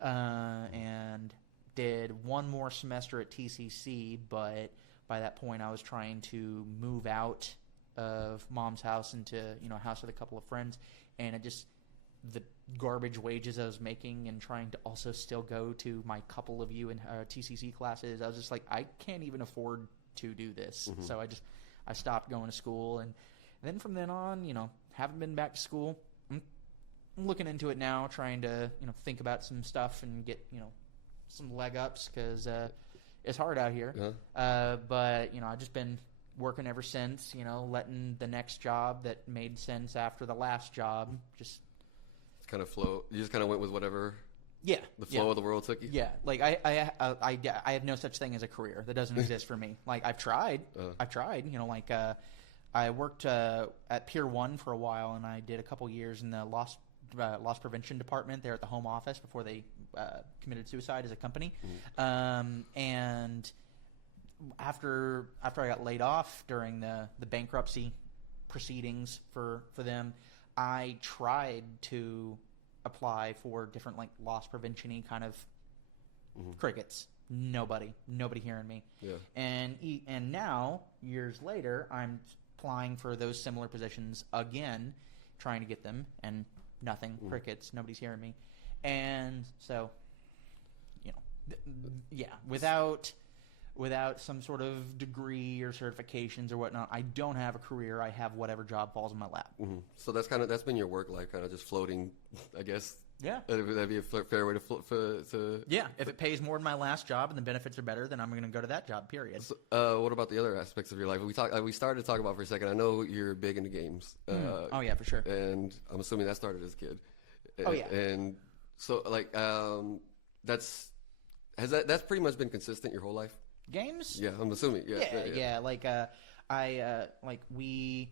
and did one more semester at TCC, but by that point I was trying to move out of mom's house into, a house with a couple of friends, and the garbage wages I was making and trying to also still go to my couple of TCC classes, I was just like, I can't even afford to do this. So I stopped going to school, and then from then on, haven't been back to school. I'm looking into it now, trying to, think about some stuff and get, some leg ups, because it's hard out here. But, I've just been working ever since, letting the next job that made sense after the last job just kind of flow. You just kind of went with whatever. Yeah, the flow of the world took you. Yeah, like I have no such thing as a career. That doesn't exist for me. Like I've tried. I worked at Pier 1 for a while, and I did a couple years in the loss prevention department there at the home office before they committed suicide as a company. And after I got laid off during the bankruptcy proceedings for them, I tried to apply for different loss prevention-y kind of crickets. Nobody hearing me. Yeah. And now, years later, I'm applying for those similar positions again, trying to get them, and nothing. Crickets. Nobody's hearing me. And so, without some sort of degree or certifications or whatnot, I don't have a career. I have whatever job falls in my lap. So that's been your work life, kind of just floating, I guess. Yeah. That'd be a fair way to Yeah, if it pays more than my last job and the benefits are better, then I'm going to go to that job, period. So, what about the other aspects of your life? We started to talk about for a second. I know you're big into games. Oh, yeah, for sure. And I'm assuming that started as a kid. Oh, yeah. And so, that's pretty much been consistent your whole life? Games? Yeah, I'm assuming. Yeah. We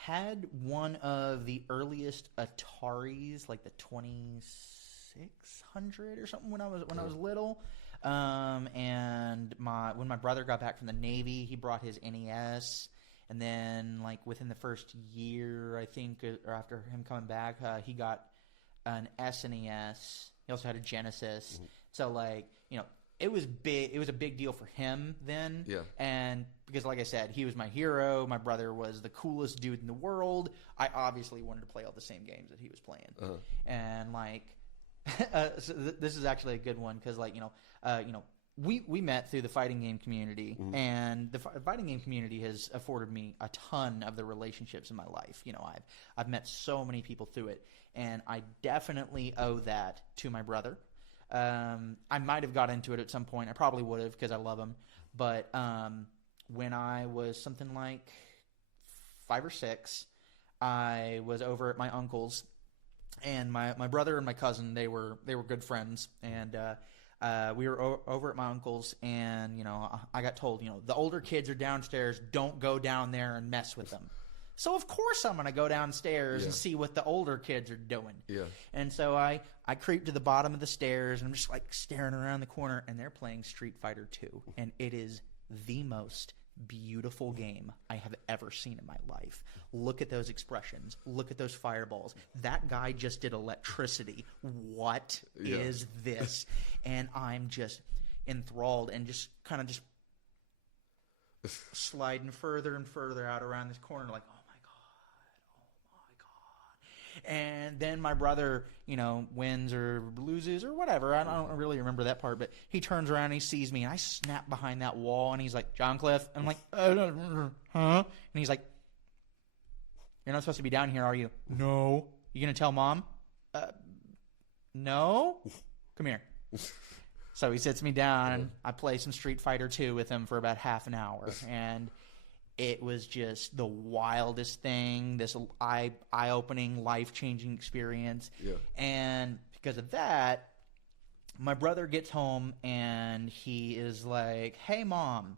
had one of the earliest Ataris, like the 2600 or something when I was little. And when my brother got back from the Navy, he brought his NES. And then, within the first year, I think, or after him coming back, he got an SNES. He also had a Genesis. So, it was big. It was a big deal for him then. Yeah. And because, like I said, he was my hero. My brother was the coolest dude in the world. I obviously wanted to play all the same games that he was playing. And so this is actually a good one because, we met through the fighting game community, and the fighting game community has afforded me a ton of the relationships in my life. I've met so many people through it, and I definitely owe that to my brother. I might have got into it at some point. I probably would have because I love him. But when I was something like 5 or 6, I was over at my uncle's, and my brother and my cousin, they were good friends, and we were over at my uncle's, and I got told, the older kids are downstairs. Don't go down there and mess with them. So, of course, I'm going to go downstairs and see what the older kids are doing. Yeah. And so I creep to the bottom of the stairs, and I'm just staring around the corner, and they're playing Street Fighter 2. And it is the most beautiful game I have ever seen in my life. Look at those expressions. Look at those fireballs. That guy just did electricity. What is this? And I'm just enthralled and just kind of sliding further and further out around this corner like, and then my brother, wins or loses or whatever. I don't really remember that part, but he turns around and he sees me, and I snap behind that wall, and he's like, John Cliff. And I'm like, huh? And he's like, you're not supposed to be down here, are you? No. You going to tell Mom? No. Come here. So he sits me down, and I play some Street Fighter 2 with him for about half an hour, and it was just the wildest thing, this eye-opening, life-changing experience. Yeah. And because of that, my brother gets home, and he is like, hey, Mom,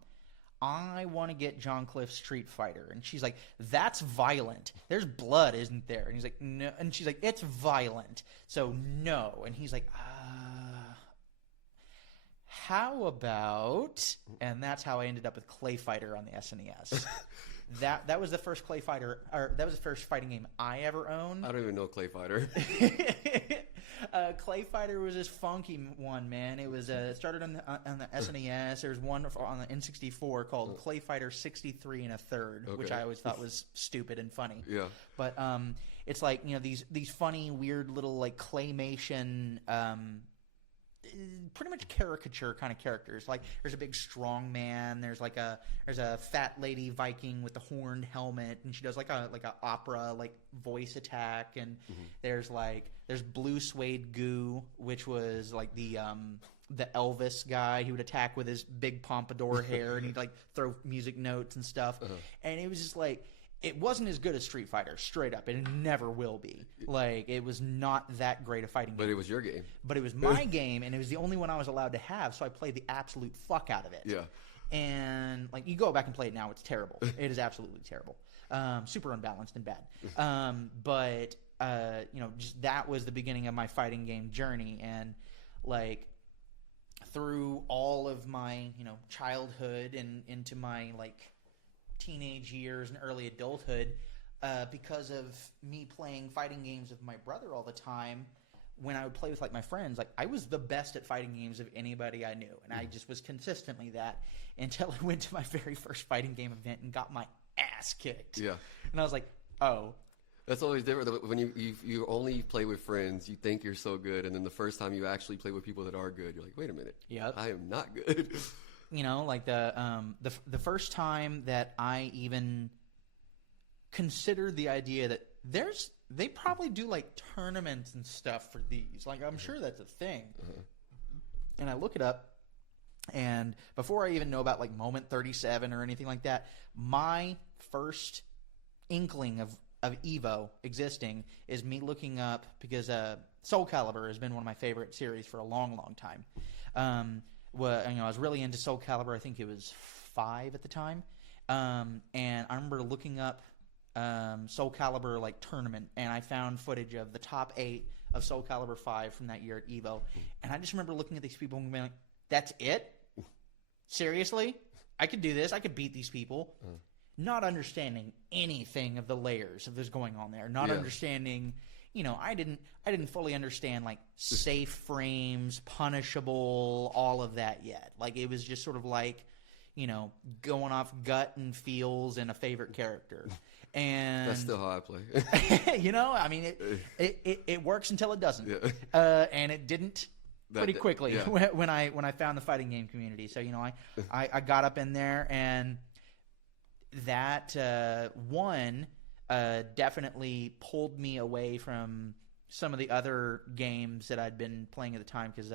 I want to get John Cliff's Street Fighter. And she's like, that's violent. There's blood, isn't there? And he's like, no. And she's like, it's violent. So no. And he's like, how about, and that's how I ended up with Clay Fighter on the SNES. That was the first Clay Fighter, or that was the first fighting game I ever owned. I don't even know Clay Fighter. Clay Fighter was this funky one, man. It was started on the SNES. There was one on the N64 called Clay Fighter 63 and a third, which I always thought was stupid and funny. Yeah. But it's like, you know, these funny, weird little like claymation, pretty much caricature kind of characters. Like there's a big strong man. There's a fat lady Viking with the horned helmet, and she does like a opera like voice attack. And there's Blue Suede Goo, which was like the Elvis guy. He would attack with his big pompadour hair, and he'd like throw music notes and stuff. And it was just like, it wasn't as good as Street Fighter, straight up. It never will be. Like, it was not that great a fighting game. But it was your game. But it was my game, and it was the only one I was allowed to have, so I played the absolute fuck out of it. Yeah. And, like, you go back and play it now, it's terrible. It is absolutely terrible. Super unbalanced and bad. But, you know, just that was the beginning of my fighting game journey. And, like, through all of my, you know, childhood and into my, like, teenage years and early adulthood, because of me playing fighting games with my brother all the time, when I would play with like my friends, like I was the best at fighting games of anybody I knew, and I just was consistently that until I went to my very first fighting game event and got my ass kicked. Yeah. And I was like, oh. That's always different. When you only play with friends, you think you're so good, and then the first time you actually play with people that are good, you're like, wait a minute, I am not good. You know, like the first time that I even considered the idea that they probably do like tournaments and stuff for these. Like, I'm sure that's a thing. And I look it up, and before I even know about like Moment 37 or anything like that, my first inkling of Evo existing is me looking up, because Soul Calibur has been one of my favorite series for a long, long time. Well, you know, I was really into Soul Calibur. I think it was 5 at the time, and I remember looking up Soul Calibur like tournament, and I found footage of the top 8 of Soul Calibur 5 from that year at Evo, and I just remember looking at these people and being like, "That's it? Seriously? I could do this. I could beat these people." Not understanding anything of the layers of what's going on there. Not understanding. You know, I didn't fully understand like safe frames, punishable, all of that yet. Like, it was just sort of like, you know, going off gut and feels and a favorite character. And that's still how I play. You know, I mean, it works until it doesn't. And it didn't pretty quickly when I found the fighting game community. So, you know, I got up in there, and that one definitely pulled me away from some of the other games that I'd been playing at the time, because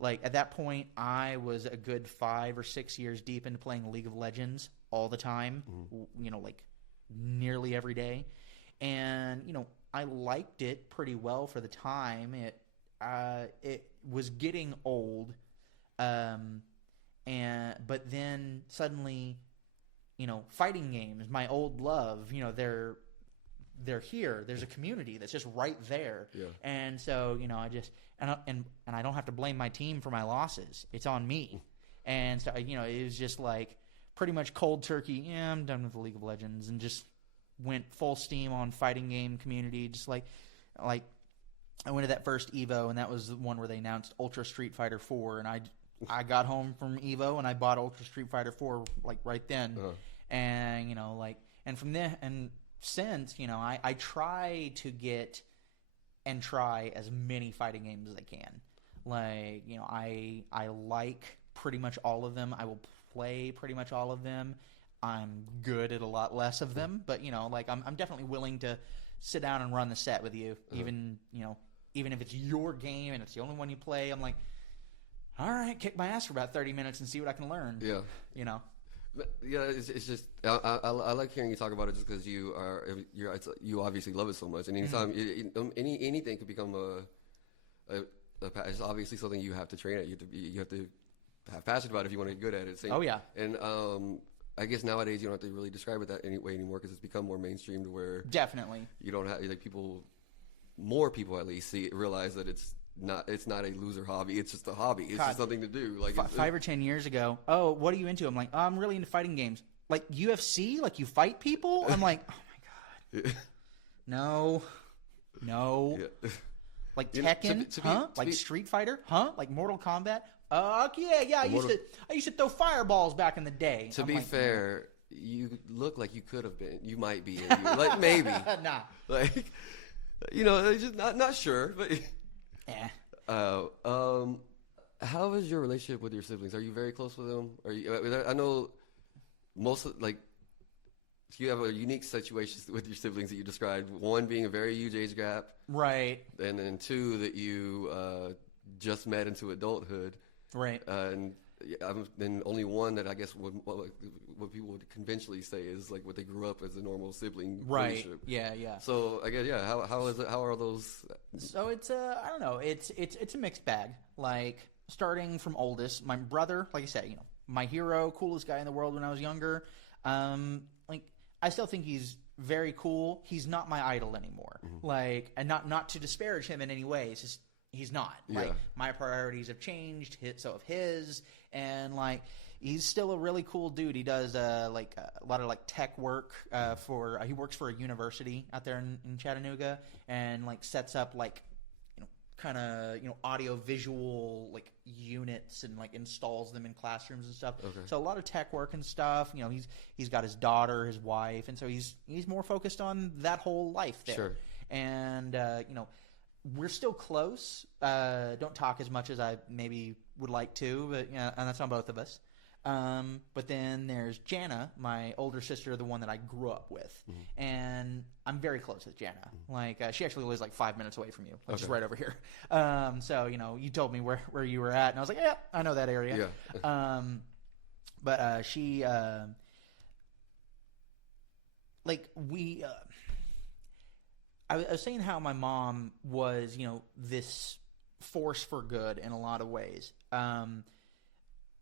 like at that point I was a good 5 or 6 years deep into playing League of Legends all the time, you know, like nearly every day. And, you know, I liked it pretty well for the time. It was getting old, but then suddenly, you know, fighting games, my old love, you know, they're here. There's a community that's just right there. Yeah. And so, you know, I just and I don't have to blame my team for my losses. It's on me. And so, you know, it was just like pretty much cold turkey. Yeah, I'm done with the League of Legends, and just went full steam on fighting game community. Just like I went to that first Evo, and that was the one where they announced Ultra Street Fighter 4, and I got home from Evo and I bought Ultra Street Fighter 4 like right then. And, you know, like, and from there, and since, you know, I try to get and try as many fighting games as I can. Like, you know, I like pretty much all of them. I will play pretty much all of them. I'm good at a lot less of them, but, you know, like, I'm definitely willing to sit down and run the set with you, even, you know, even if it's your game and it's the only one you play. I'm like, all right, kick my ass for about 30 minutes and see what I can learn. Yeah. You know? Yeah, it's just I like hearing you talk about it, just because you obviously love it so much, and anytime anything could become it's obviously something you have to train at. You have to have passion about it if you want to get good at it. Same, Oh, yeah. And I guess nowadays you don't have to really describe it that way anymore because it's become more mainstream to where Definitely. you don't have like more people at least realize that it's not a loser hobby. It's just a hobby. It's just something to do. Like 5 or 10 years ago. Oh, what are you into? I'm like, oh, I'm really into fighting games. Like UFC, like you fight people. I'm like, oh my god, no. Yeah. Like You know, Tekken, huh? Like Street Fighter, huh? Like Mortal Kombat. Yeah. I used to throw fireballs back in the day. To be fair, you look like you could have been. You might be. Like maybe. Nah. Like it's just not sure, but. How is your relationship with your siblings? Are you very close with them? I know most of, like you have a unique situation with your siblings that you described. One being a very huge age gap, right? And then two that you just met into adulthood, right? And then only one that I guess what people would conventionally say is like what they grew up as a normal sibling relationship. Yeah. So I guess how is it? How are those? So it's I don't know. It's a mixed bag. Like starting from oldest, my brother, like I said, my hero, coolest guy in the world when I was younger. Like I still think he's very cool. He's not my idol anymore. Mm-hmm. Like, and not to disparage him in any way. It's just he's not. Yeah. Like my priorities have changed. So have his. And like he's still a really cool dude. He does like a lot of like tech work he works for a university out there in Chattanooga and like sets up like kind of audio visual like units and like installs them in classrooms and stuff. Okay. So a lot of tech work and stuff. He's got his daughter, his wife, and so he's more focused on that whole life there. Sure. And we're still close. Don't talk as much as I maybe would like to, but and that's on both of us. But then there's Jana, my older sister, the one that I grew up with, mm-hmm. and I'm very close with Jana. Mm-hmm. Like she actually lives like 5 minutes away from you, which is right over here. So you told me where you were at, and I was like, yeah, I know that area. Yeah. But she like we. I was saying how my mom was, this force for good in a lot of ways.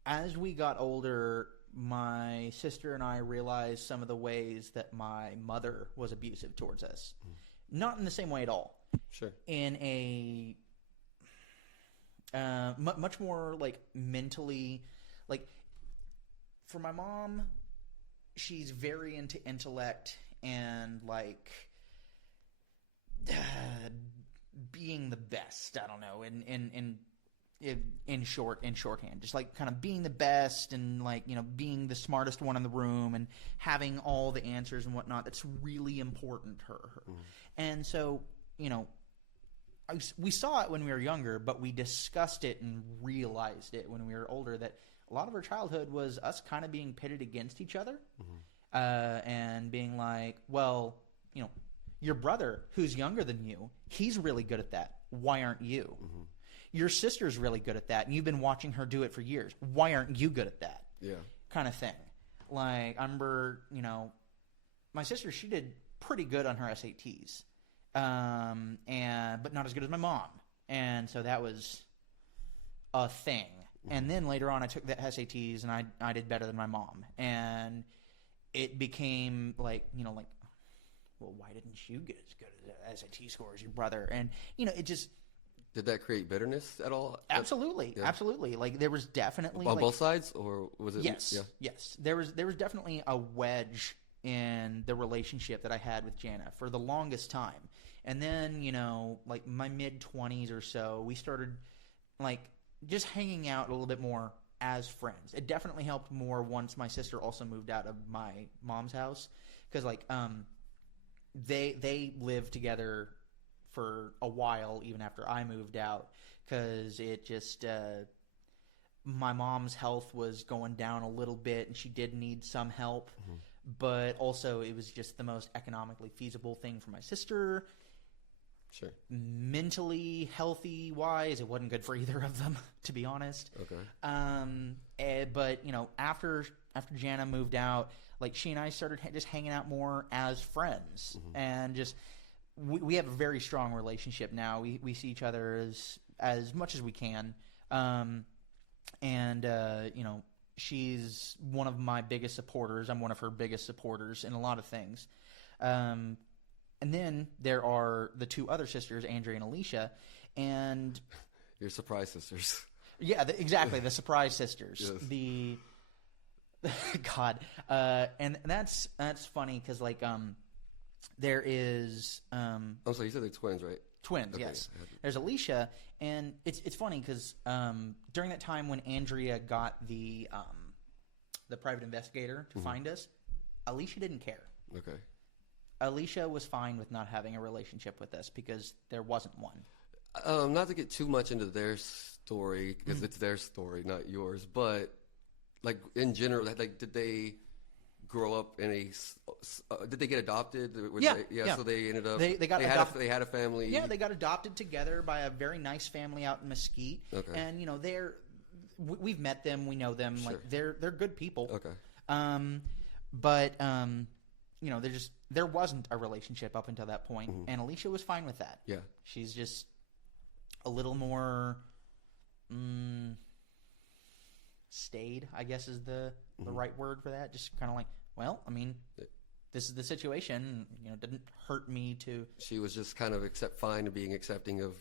As we got older, my sister and I realized some of the ways that my mother was abusive towards us. Mm. Not in the same way at all. Sure. In a much more like mentally, like for my mom, she's very into intellect and like being the best. I don't know. In shorthand, just like kind of being the best and like being the smartest one in the room and having all the answers and whatnot. That's really important to her. Mm. And so we saw it when we were younger, but we discussed it and realized it when we were older that a lot of our childhood was us kind of being pitted against each other, mm-hmm. And being like, well, your brother who's younger than you, he's really good at that. Why aren't you? Mm-hmm. Your sister's really good at that, and you've been watching her do it for years. Why aren't you good at that? Yeah. Kind of thing. Like, I remember, my sister, she did pretty good on her SATs, but not as good as my mom. And so that was a thing. Mm-hmm. And then later on, I took the SATs, and I did better than my mom. And it became like, well, why didn't you get as good as SAT score as your brother? And, it just... Did that create bitterness at all? Absolutely, yeah. Absolutely. Like there was definitely on both sides, or was it? Yes, yeah. Yes. There was definitely a wedge in the relationship that I had with Jana for the longest time, and then like my mid-20s or so, we started like just hanging out a little bit more as friends. It definitely helped more once my sister also moved out of my mom's house because like they lived together for a while even after I moved out because it just my mom's health was going down a little bit and she did need some help, mm-hmm. but also it was just the most economically feasible thing for my sister. Sure. Mentally healthy wise, it wasn't good for either of them, to be honest. Okay. But after Jana moved out, like she and I started just hanging out more as friends, mm-hmm. and just we have a very strong relationship now. We see each other as much as we can. and she's one of my biggest supporters. I'm one of her biggest supporters in a lot of things. And then there are the two other sisters, Andrea and Alicia, and your surprise sisters. Yeah, exactly, the surprise sisters. Yes. The God, and that's funny because there is Oh, so you said they're twins, right? twins. Okay. Yes, there's Alicia, and it's funny because during that time when Andrea got the private investigator to find us, Alicia didn't care. Okay. Alicia was fine with not having a relationship with us because there wasn't one. Not to get too much into their story, because it's their story, not yours. But like in general, like did they grow up in a? Did they get adopted? Yeah. So they ended up. They got adopted. They had a family. Yeah, they got adopted together by a very nice family out in Mesquite. Okay. And we've met them, we know them. Sure. Like they're good people. Okay. But there wasn't a relationship up until that point, and Alicia was fine with that. Yeah. She's just a little more staid, I guess is the right word for that. Just kind of like, well, I mean, this is the situation. It didn't hurt me to. She was just kind of fine to being accepting of.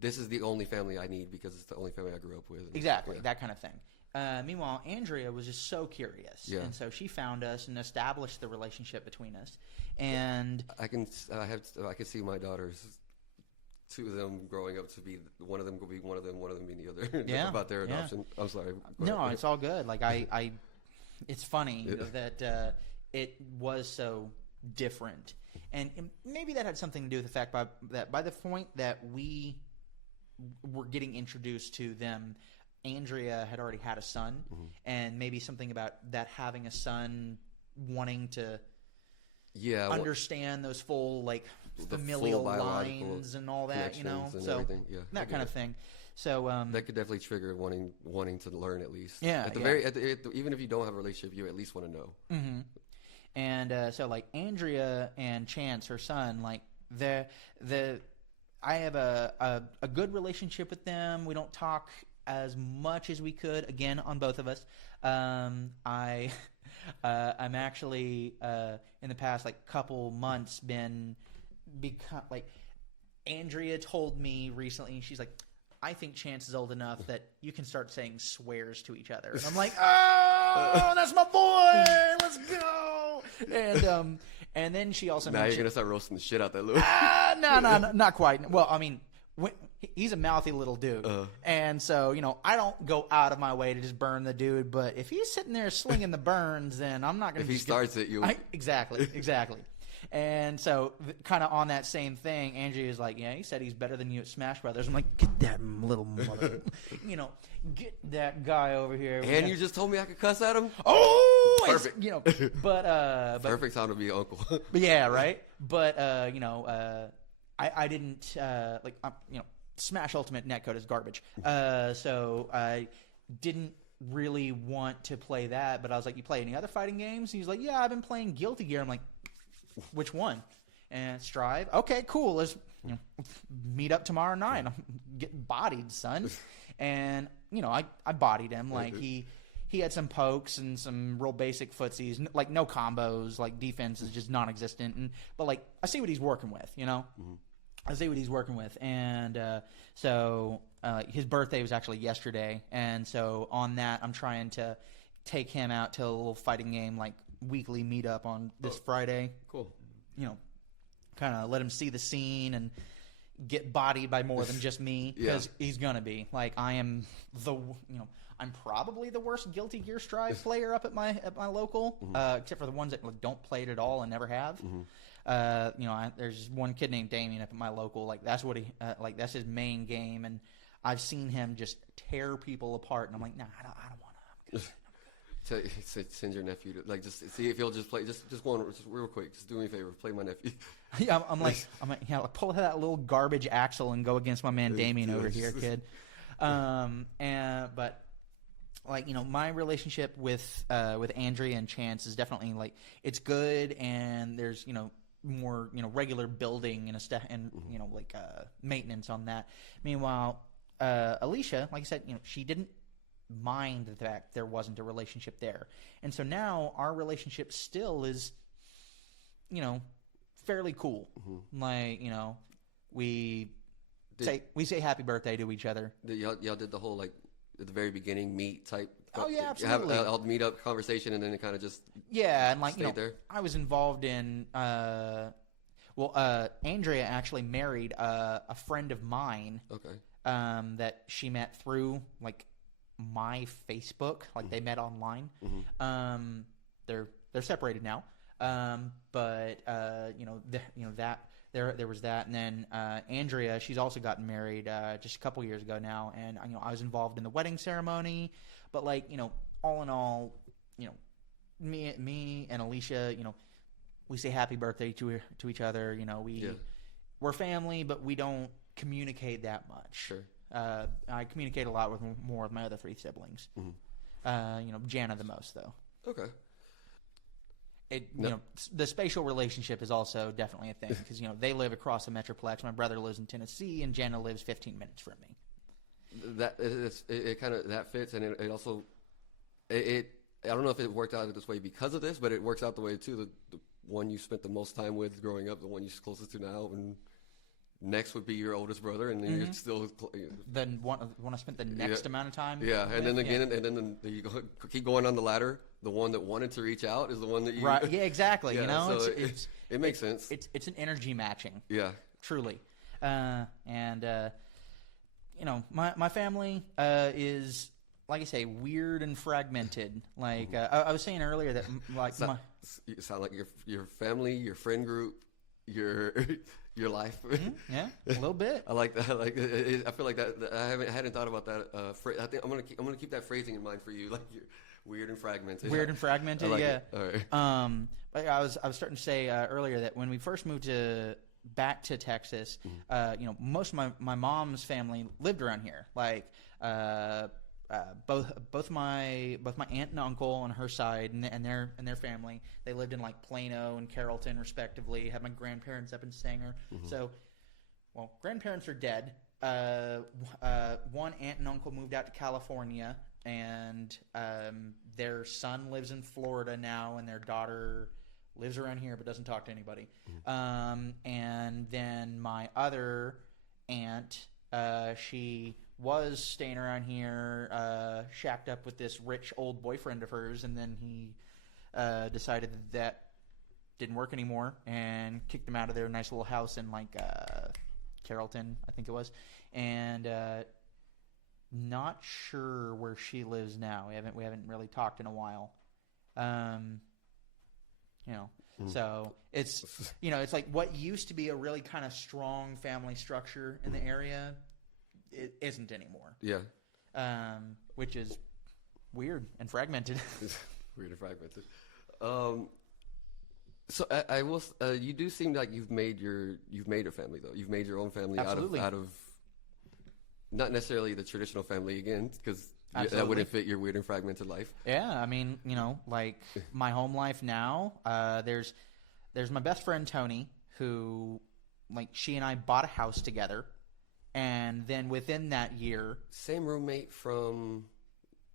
This is the only family I need because it's the only family I grew up with. Exactly, Yeah. that kind of thing. Meanwhile, Andrea was just so curious, and so she found us and established the relationship between us. And I can see my daughters, two of them growing up to be one of them will be one of them being the other. Yeah, about their yeah. adoption. I'm sorry. No, it's all good. Like it's funny that it was so different, and maybe that had something to do with the fact that by the point that we were getting introduced to them, Andrea had already had a son, and maybe something about that having a son, wanting to understand those full familial full lines and all that, and so everything. Yeah, that kind of thing. So that could definitely trigger wanting to learn at least. Yeah, at the yeah. even if you don't have a relationship, you at least want to know. Mm-hmm. And so Andrea and Chance, her son, I have a good relationship with them. We don't talk as much as we could, again, on both of us. I'm actually in the past couple months become Andrea told me recently, she's like, I think Chance is old enough that you can start saying swears to each other. And I'm like, oh, that's my boy, let's go. And then she also now you're gonna start roasting the shit out that little. No, not quite. Well, I mean, he's a mouthy little dude, and so I don't go out of my way to just burn the dude. But if he's sitting there slinging the burns, then I'm not gonna. If he starts it, you exactly. And so, kind of on that same thing, Angie is like, "Yeah, he said he's better than you at Smash Brothers." I'm like, "Get that little mother, get that guy over here." And you just told me I could cuss at him. Oh, perfect. But perfect time to be an uncle. But yeah, right. But I didn't Smash Ultimate netcode is garbage. So I didn't really want to play that. But I was like, "You play any other fighting games?" He's like, "Yeah, I've been playing Guilty Gear." I'm like, "Which one?" And Strive. Okay, cool. Let's meet up tomorrow night. I'm getting bodied, son. And I bodied him. Like he had some pokes and some real basic footsies, no combos, defense is just non-existent. But I see what he's working with, I see what he's working with. And so his birthday was actually yesterday, and so on that I'm trying to take him out to a little fighting game weekly meetup on this Friday. Cool. Kind of let him see the scene and get bodied by more than just me, because he's gonna be I am I'm probably the worst Guilty Gear Strive player up at my local, except for the ones that don't play it at all and never have. There's one kid named Damien up at my local. That's what he that's his main game, and I've seen him just tear people apart, and I'm like, nah, I don't want to. I'm good. Send your nephew to just see if he'll just play. Just go on, just real quick. Just do me a favor, play my nephew. Yeah, I'm like, pull that little garbage Axel and go against my man Damien over here, kid. But my relationship with Andrea and Chance is definitely it's good, and there's more regular building and maintenance on that. Meanwhile, Alicia, like I said, she didn't mind the fact there wasn't a relationship there. And so now our relationship still is, fairly cool. Like, we say happy birthday to each other. Y'all did the whole, like, at the very beginning meet type. Oh yeah, absolutely. Have a meet up conversation, and then it kind of just and like there. I was involved in. Andrea actually married a friend of mine. Okay. That she met through like my Facebook, like they met online. They're separated now. But there was that, and then Andrea, she's also gotten married just a couple years ago now, and I was involved in the wedding ceremony. But like all in all, me and Alicia, we say happy birthday to each other. We're family, but we don't communicate that much. Sure. I communicate a lot more with my other 3 siblings. Jana the most though. Okay. The spatial relationship is also definitely a thing because they live across the metroplex. My brother lives in Tennessee, and Jana lives 15 minutes from me. It kind of that fits, and it also I don't know if it worked out this way because of this, but it works out the way too. The one you spent the most time with growing up, the one you're closest to now, and next would be your oldest brother, and then you're still the one I spent the next amount of time. Yeah, and then again, and then you keep going on the ladder. The one that wanted to reach out is the one that you right. Yeah, exactly. So it makes sense. It's an energy matching. Yeah, truly. My family is, like I say, weird and fragmented. Like I was saying earlier that you sound like your family, your friend group, your life. Yeah, a little bit. I like that. I feel like that. I hadn't thought about that. I think I'm gonna keep that phrasing in mind for you. Like you're weird and fragmented. Weird and fragmented. Like yeah. It. All right. But I was starting to say earlier that when we first moved back to Texas, most of my mom's family lived around here. Like both my aunt and uncle on her side and their family, they lived in like Plano and Carrollton respectively. Had my grandparents up in Sanger. So, well, grandparents are dead. One aunt and uncle moved out to California, and their son lives in Florida now, and their daughter lives around here but doesn't talk to anybody. And then my other aunt, she was staying around here, shacked up with this rich old boyfriend of hers, and then he decided that didn't work anymore and kicked him out of their nice little house in like Carrollton, I think it was. And not sure where she lives now. We haven't really talked in a while. So it's it's like what used to be a really kind of strong family structure in the area, it isn't anymore. Yeah. Which is weird and fragmented. Weird and fragmented. So I will. You do seem like you've made your family though. You've made your own family out of not necessarily the traditional family again, because that wouldn't fit your weird and fragmented life. Yeah, I mean, like my home life now. There's my best friend Tony, who like she and I bought a house together. And then within that year, same roommate from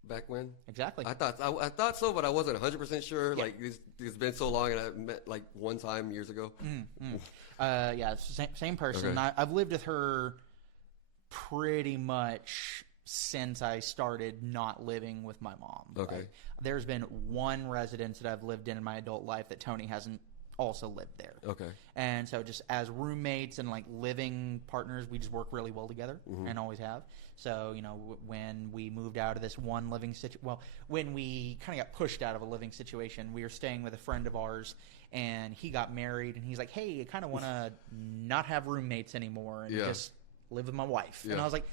back when? Exactly. I thought so, but I wasn't 100% sure. Yeah. Like it's been so long, and I met like one time years ago. Yeah, same person. Okay. I've lived with her pretty much since I started not living with my mom. Okay. Like, there's been one residence that I've lived in my adult life that Tony hasn't also lived there. Okay. And so just as roommates and like living partners, we just work really well together and always have. So, when we moved out of this one living when we kind of got pushed out of a living situation, we were staying with a friend of ours, and he got married, and he's like, hey, I kind of want to not have roommates anymore and just live with my wife. Yeah. And I was like,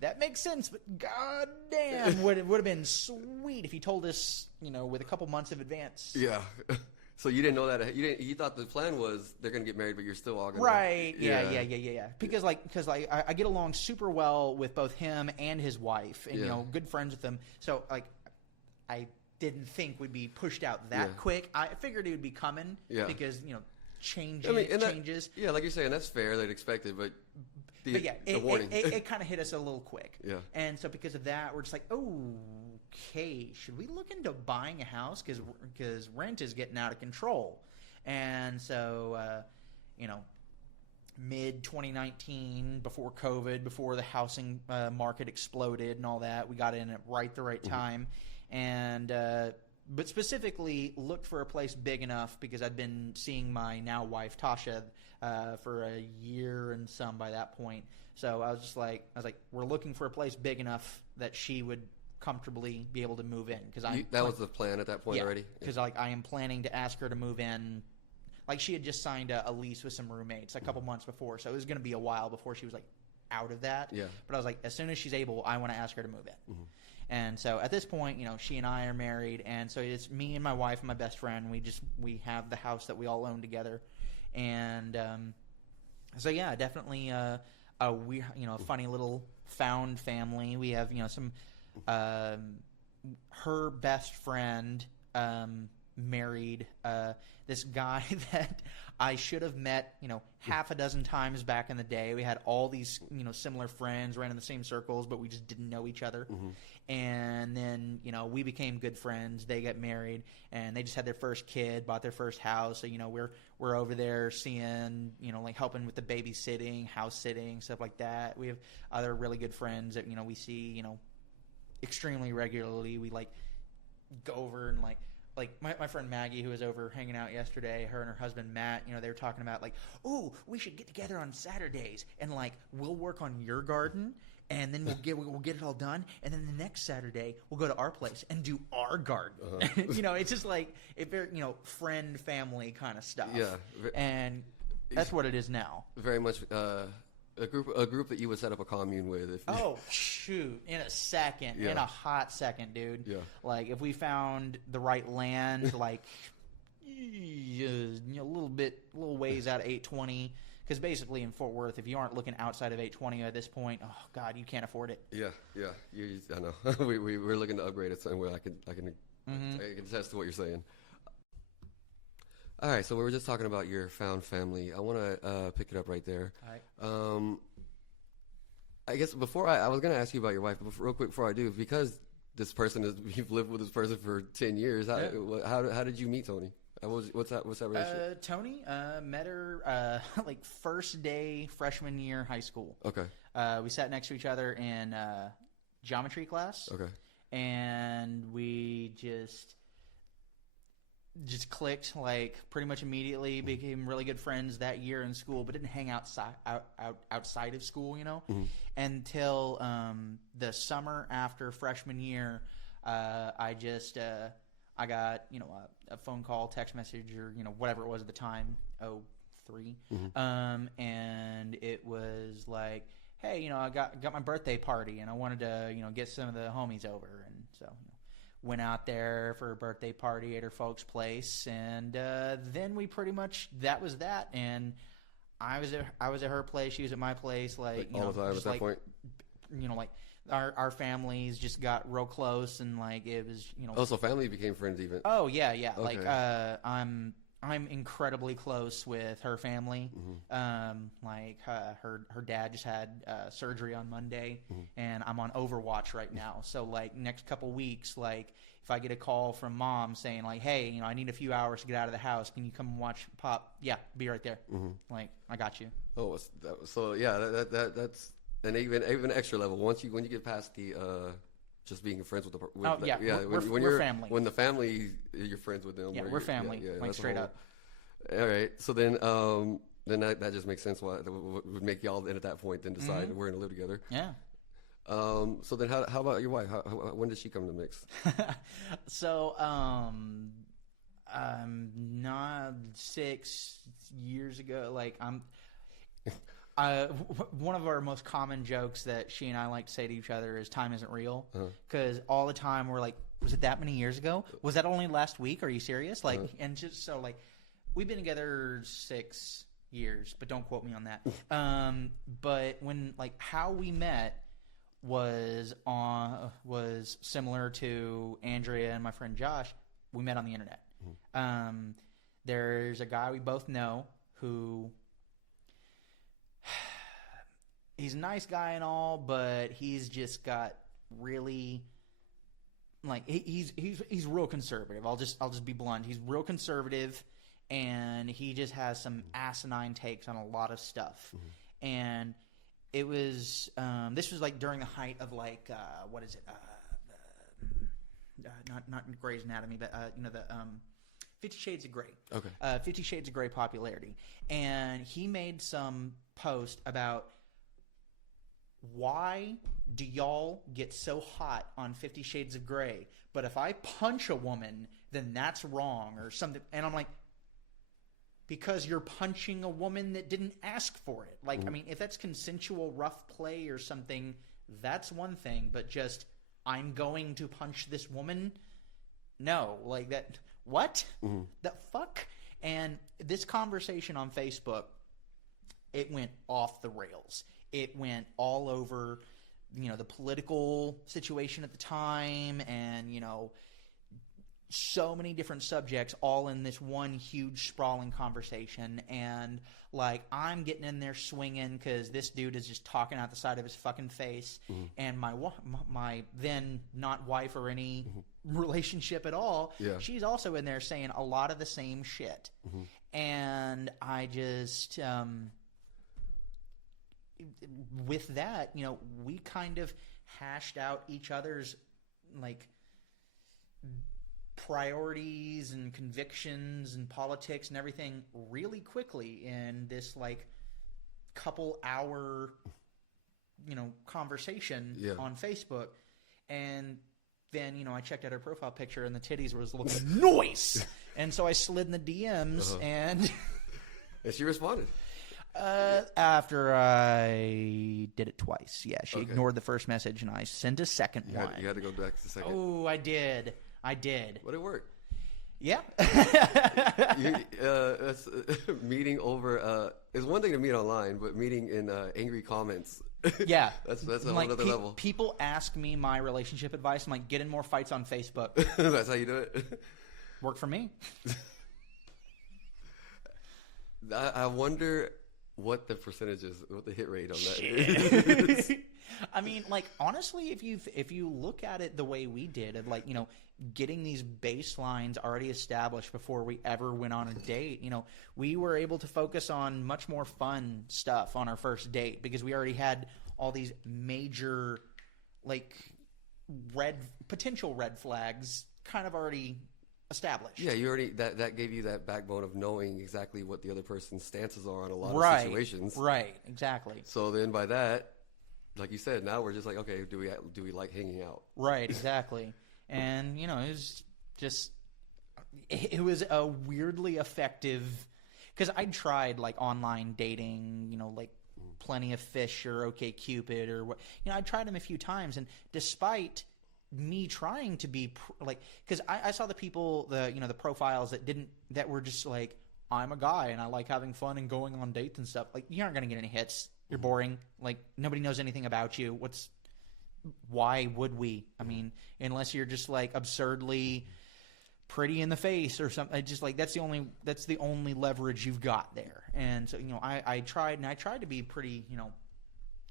that makes sense, but goddamn, it would have been sweet if you told us, with a couple months of advance. Yeah. So you didn't know that you thought the plan was they're going to get married, but you're still all going to... Right. Yeah. Because I get along super well with both him and his wife, and good friends with them. So like I didn't think we'd be pushed out that quick. I figured it would be coming because changes. Like you're saying, that's fair. They'd expect it, but the warning. It kind of hit us a little quick. Yeah. And so because of that, we're just like, oh, okay, should we look into buying a house? Because rent is getting out of control. And so, you know, mid 2019, before COVID, before the housing market exploded and all that, we got in at the right time. And but specifically looked for a place big enough because I'd been seeing my now wife Tasha for a year and some by that point. So I was like, we're looking for a place big enough that she would comfortably be able to move in. That was the plan at that point already? Because I am planning to ask her to move in. Like, she had just signed a lease with some roommates a couple months before, so it was going to be a while before she was, like, out of that. Yeah. But I was like, as soon as she's able, I want to ask her to move in. And so at this point, you know, she and I are married, and so it's me and my wife and my best friend. We have the house that we all own together. And so, yeah, definitely a weird, you know, a funny little found family. We have, you know, some her best friend married this guy that I should have met, you know, half a dozen times back in the day. We had all these, you know, similar friends, ran in the same circles, but we just didn't know each other. And then, you know, we became good friends. They got married, and they just had their first kid, bought their first house. So, you know, we're over there seeing, you know, like helping with the babysitting, house sitting, stuff like that. We have other really good friends that, you know, we see, you know, extremely regularly. We like go over and like my friend Maggie, who was over hanging out yesterday, her and her husband Matt, you know, they were talking about like, oh, we should get together on Saturdays and like we'll work on your garden, and then we'll get it all done, and then the next Saturday we'll go to our place and do our garden. You know, it's just like very, you know, friend family kind of stuff. Yeah, and that's what it is now. Very much. A group that you would set up a commune with. Oh, shoot. In a second. Yeah. In a hot second, dude. Yeah. Like, if we found the right land, like, you know, little ways out of 820. Because basically in Fort Worth, if you aren't looking outside of 820 at this point, oh, God, you can't afford it. Yeah. I know. we're looking to upgrade it somewhere. I can attest to what you're saying. All right, so we were just talking about your found family. I want to pick it up right there. All right. I guess before I was going to ask you about your wife, but real quick before I do, because this person you've lived with this person for 10 years. How did you meet Tony? What's that relationship? Tony, met her like first day freshman year high school. Okay. We sat next to each other in geometry class. Okay. And we just clicked like pretty much immediately, became really good friends that year in school, but didn't hang outside of school, you know, until the summer after freshman year. I got, you know, a phone call, text message, or, you know, whatever it was at the time, 03. And it was like, hey, you know, I got my birthday party and I wanted to, you know, get some of the homies over. And so, you know, went out there for a birthday party at her folks' place, and then we pretty much, that was that. And I was at her place, she was at my place, like you all know, the time at that point. You know, like our families just got real close, and like it was, you know. Oh, so family became friends even. Oh yeah. Okay. Like I'm incredibly close with her family. Like her dad just had surgery on Monday, and I'm on Overwatch right now. So like next couple weeks, like if I get a call from mom saying like, hey, you know, I need a few hours to get out of the house, can you come and watch Pop? Yeah, be right there. Like, I got you. Oh, so yeah, that's an even extra level. When you get past the just being friends with the we're family. When the family, you're friends with them. Yeah, we're family. Like straight up. All right. So then that just makes sense. Why would make y'all then at that point then decide we're gonna live together. Yeah. So then how about your wife? When did she come to the mix? So not 6 years ago. Like one of our most common jokes that she and I like to say to each other is time isn't real, because all the time we're like, was it that many years ago? Was that only last week? Are you serious? Like, and just so like, we've been together 6 years, but don't quote me on that. But when like how we met was similar to Andrea and my friend Josh. We met on the internet. There's a guy we both know who he's a nice guy and all, but he's just got really like he's real conservative. I'll just be blunt. He's real conservative, and he just has some asinine takes on a lot of stuff. And it was this was like during the height of like what is it? Not Grey's Anatomy, but the 50 Shades of Grey. Okay. 50 Shades of Grey popularity, and he made some post about why do y'all get so hot on 50 Shades of Grey, but if I punch a woman, then that's wrong or something. And I'm like, because you're punching a woman that didn't ask for it. Like, I mean, if that's consensual rough play or something, that's one thing, but just I'm going to punch this woman? No, like that. What? The fuck? And this conversation on Facebook, it went off the rails. It went all over, the political situation at the time, and so many different subjects all in this one huge sprawling conversation. And like, I'm getting in there swinging because this dude is just talking out the side of his fucking face. And my then not wife or any relationship at all, she's also in there saying a lot of the same shit. And I just with that, we kind of hashed out each other's like priorities and convictions and politics and everything really quickly in this like couple hour conversation on Facebook. And then I checked out her profile picture and the titties was looking nice, and so I slid in the DMs and she responded after I did it twice. Yeah, she ignored the first message and I sent a second one. You had to go back to the second. Oh, I did. But it worked. Yeah. Meeting over it's one thing to meet online, but meeting in angry comments. Yeah. that's a whole other level. People ask me my relationship advice. I'm like, get in more fights on Facebook. That's how you do it? Worked for me. I wonder what the percentage is, what the hit rate on that is. I mean, like, honestly, if you look at it the way we did, of like, getting these baselines already established before we ever went on a date, we were able to focus on much more fun stuff on our first date because we already had all these major, like, potential red flags kind of already established. Yeah, you already that gave you that backbone of knowing exactly what the other person's stances are on a lot of situations. Right, exactly. So then by that, like you said, now we're just like, okay, do we like hanging out? Right, exactly. And it was just it was a weirdly effective, because I tried like online dating, like Plenty of Fish or OkCupid or what, I tried them a few times, and despite me trying to be because I saw the people, the profiles that were just like, I'm a guy and I like having fun and going on dates and stuff. Like, you aren't gonna get any hits. You're boring. Like, nobody knows anything about you. Why would we? I mean, unless you're just like absurdly pretty in the face or something. Just like that's the only leverage you've got there. And so I tried to be pretty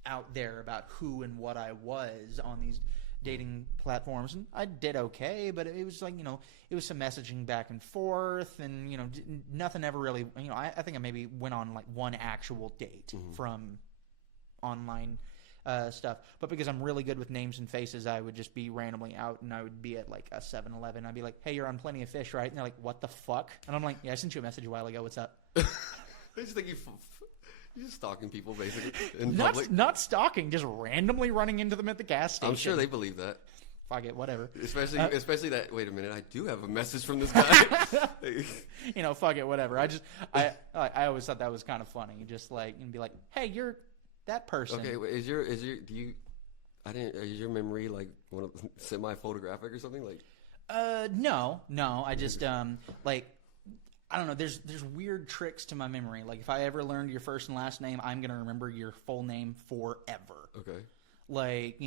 out there about who and what I was on these dating platforms, and I did okay, but it was like it was some messaging back and forth, and nothing ever really. I think I maybe went on like one actual date from online stuff, but because I'm really good with names and faces, I would just be randomly out, and I would be at like a 7-Eleven. I'd be like, "Hey, you're on Plenty of Fish, right?" And they're like, "What the fuck?" And I'm like, "Yeah, I sent you a message a while ago. What's up?" They just think you're just stalking people, basically, in public. Not stalking, just randomly running into them at the gas station. I'm sure they believe that. Fuck it, whatever. Especially that. Wait a minute, I do have a message from this guy. Fuck it, whatever. I always thought that was kind of funny. Just like, and be like, "Hey, you're that person." Okay, is your memory like one of semi-photographic or something like? No. I just like, I don't know. There's weird tricks to my memory. Like, if I ever learned your first and last name, I'm gonna remember your full name forever. Okay. Like,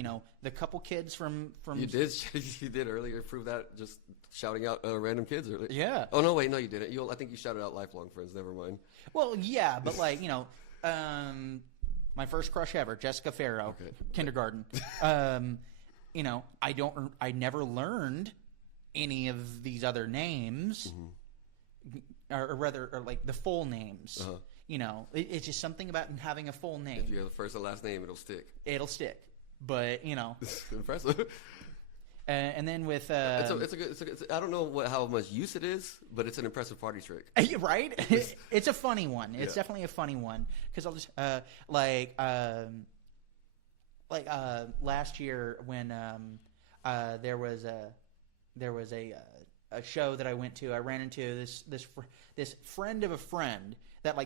the couple kids from you did earlier prove that just shouting out random kids earlier. Yeah. Oh no, wait, no, you didn't. I think you shouted out lifelong friends. Never mind. Well, yeah, but like my first crush ever, Jessica Farrow, okay. kindergarten. I never learned any of these other names, or rather, or like the full names. It's just something about having a full name. If you have the first and last name, it'll stick. It'll stick, but It's impressive. And then with it's a good. I don't know how much use it is, but it's an impressive party trick. Right? It's a funny one. It's definitely a funny one because I'll just last year when there was a show that I went to. I ran into this friend of a friend that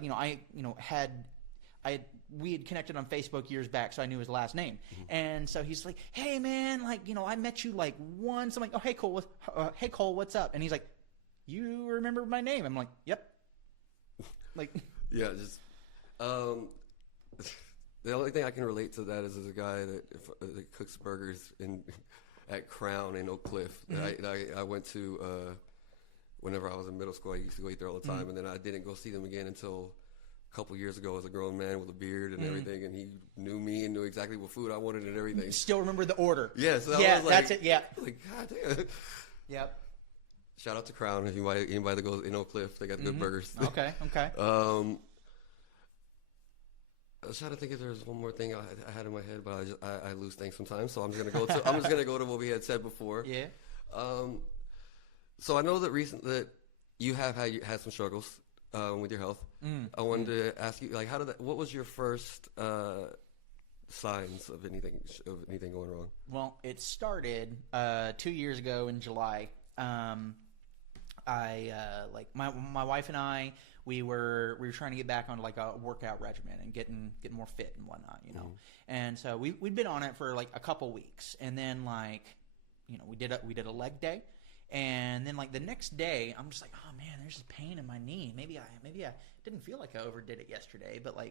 we had connected on Facebook years back, so I knew his last name. And so he's like, "Hey man, I met you once." I'm like, "Oh hey Cole, hey Cole, what's up?" And he's like, "You remember my name?" I'm like, "Yep." Yeah, just the only thing I can relate to that is a guy that cooks burgers at Crown in Oak Cliff. I went to whenever I was in middle school. I used to go eat there all the time, and then I didn't go see them again until a couple years ago as a grown man with a beard and everything, and he knew me and knew exactly what food I wanted and everything. Still remember the order. Yes, yeah, I was that's it. Yeah, God damn. Yep. Shout out to Crown. If anybody that goes in Oak Cliff, they got good burgers. Okay. I was trying to think if there was one more thing I had in my head, but I lose things sometimes. So I'm just gonna go to what we had said before. Yeah. So I know that you have had some struggles with your health. I wanted to ask you, what was your first signs of anything going wrong? Well, it started 2 years ago in July. My wife and I, we were trying to get back on a workout regimen and getting more fit and whatnot, And so we'd been on it for a couple weeks, and then we did a leg day. And then the next day, I'm just like, oh man, there's this pain in my knee. Maybe I didn't feel like I overdid it yesterday, but I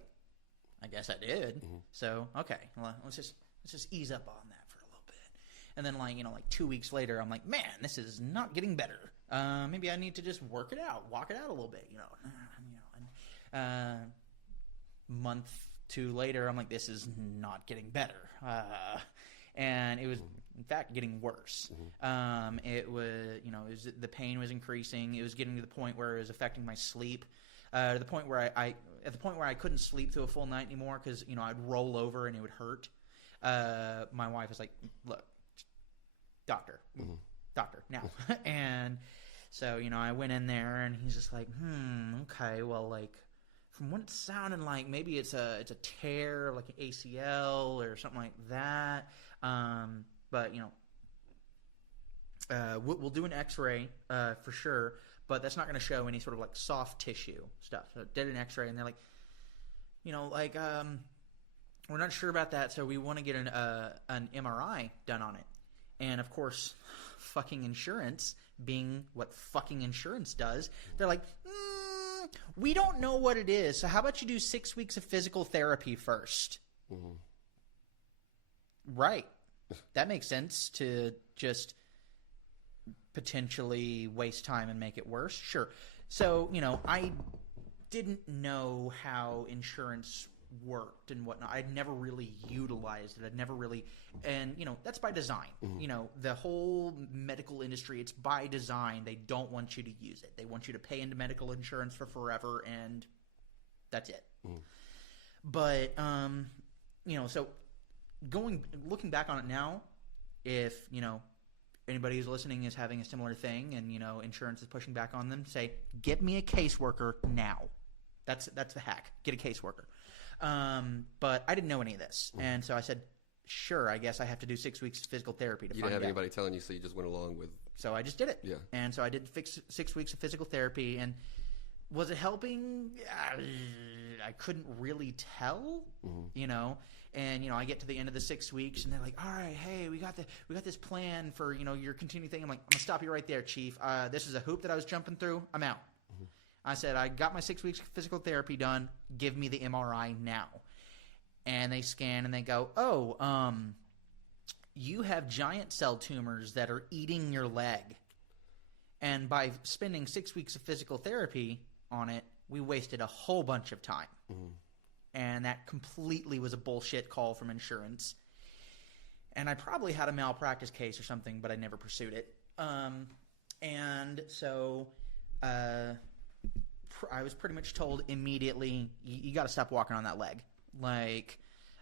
guess I did. So okay, well, let's just ease up on that for a little bit. And then 2 weeks later, I'm like, man, this is not getting better. Maybe I need to just walk it out a little bit, And month 2 later, I'm like, this is not getting better. And it was, in fact, getting worse. It was, the pain was increasing. It was getting to the point where it was affecting my sleep. To the point where I couldn't sleep through a full night anymore because I'd roll over and it would hurt. My wife was like, "Look, doctor now." And so I went in there and he's just like, okay, well, from what it sounded like, maybe it's a tear, like an ACL or something like that. But we'll do an X-ray for sure, but that's not going to show any sort of soft tissue stuff. So did an X-ray, and they're like, we're not sure about that, so we want to get an MRI done on it. And of course, fucking insurance, being what fucking insurance does, they're like, we don't know what it is, so how about you do 6 weeks of physical therapy first? Right. That makes sense, to just potentially waste time and make it worse. Sure. So, I didn't know how insurance worked and whatnot. I'd never really utilized it. I'd never really, and that's by design. The whole medical industry, it's by design. They don't want you to use it. They want you to pay into medical insurance for forever, and that's it. But so looking back on it now, if anybody who's listening is having a similar thing and insurance is pushing back on them, say, get me a caseworker now. That's the hack. Get a caseworker. But I didn't know any of this, and so I said, sure, I guess I have to do 6 weeks of physical therapy to find out. You didn't have anybody telling you, so you just went along with. So I just did it. Yeah. And so I did 6 weeks of physical therapy, and was it helping? I couldn't really tell, And I get to the end of the 6 weeks, and they're like, "All right, hey, we got this plan for your continuing thing." I'm like, "I'm gonna stop you right there, Chief. This is a hoop that I was jumping through. I'm out." I said, "I got my 6 weeks of physical therapy done. Give me the MRI now." And they scan and they go, "Oh, you have giant cell tumors that are eating your leg." And by spending 6 weeks of physical therapy on it, we wasted a whole bunch of time. And that completely was a bullshit call from insurance. And I probably had a malpractice case or something, but I never pursued it. And so I was pretty much told immediately, you got to stop walking on that leg. Like,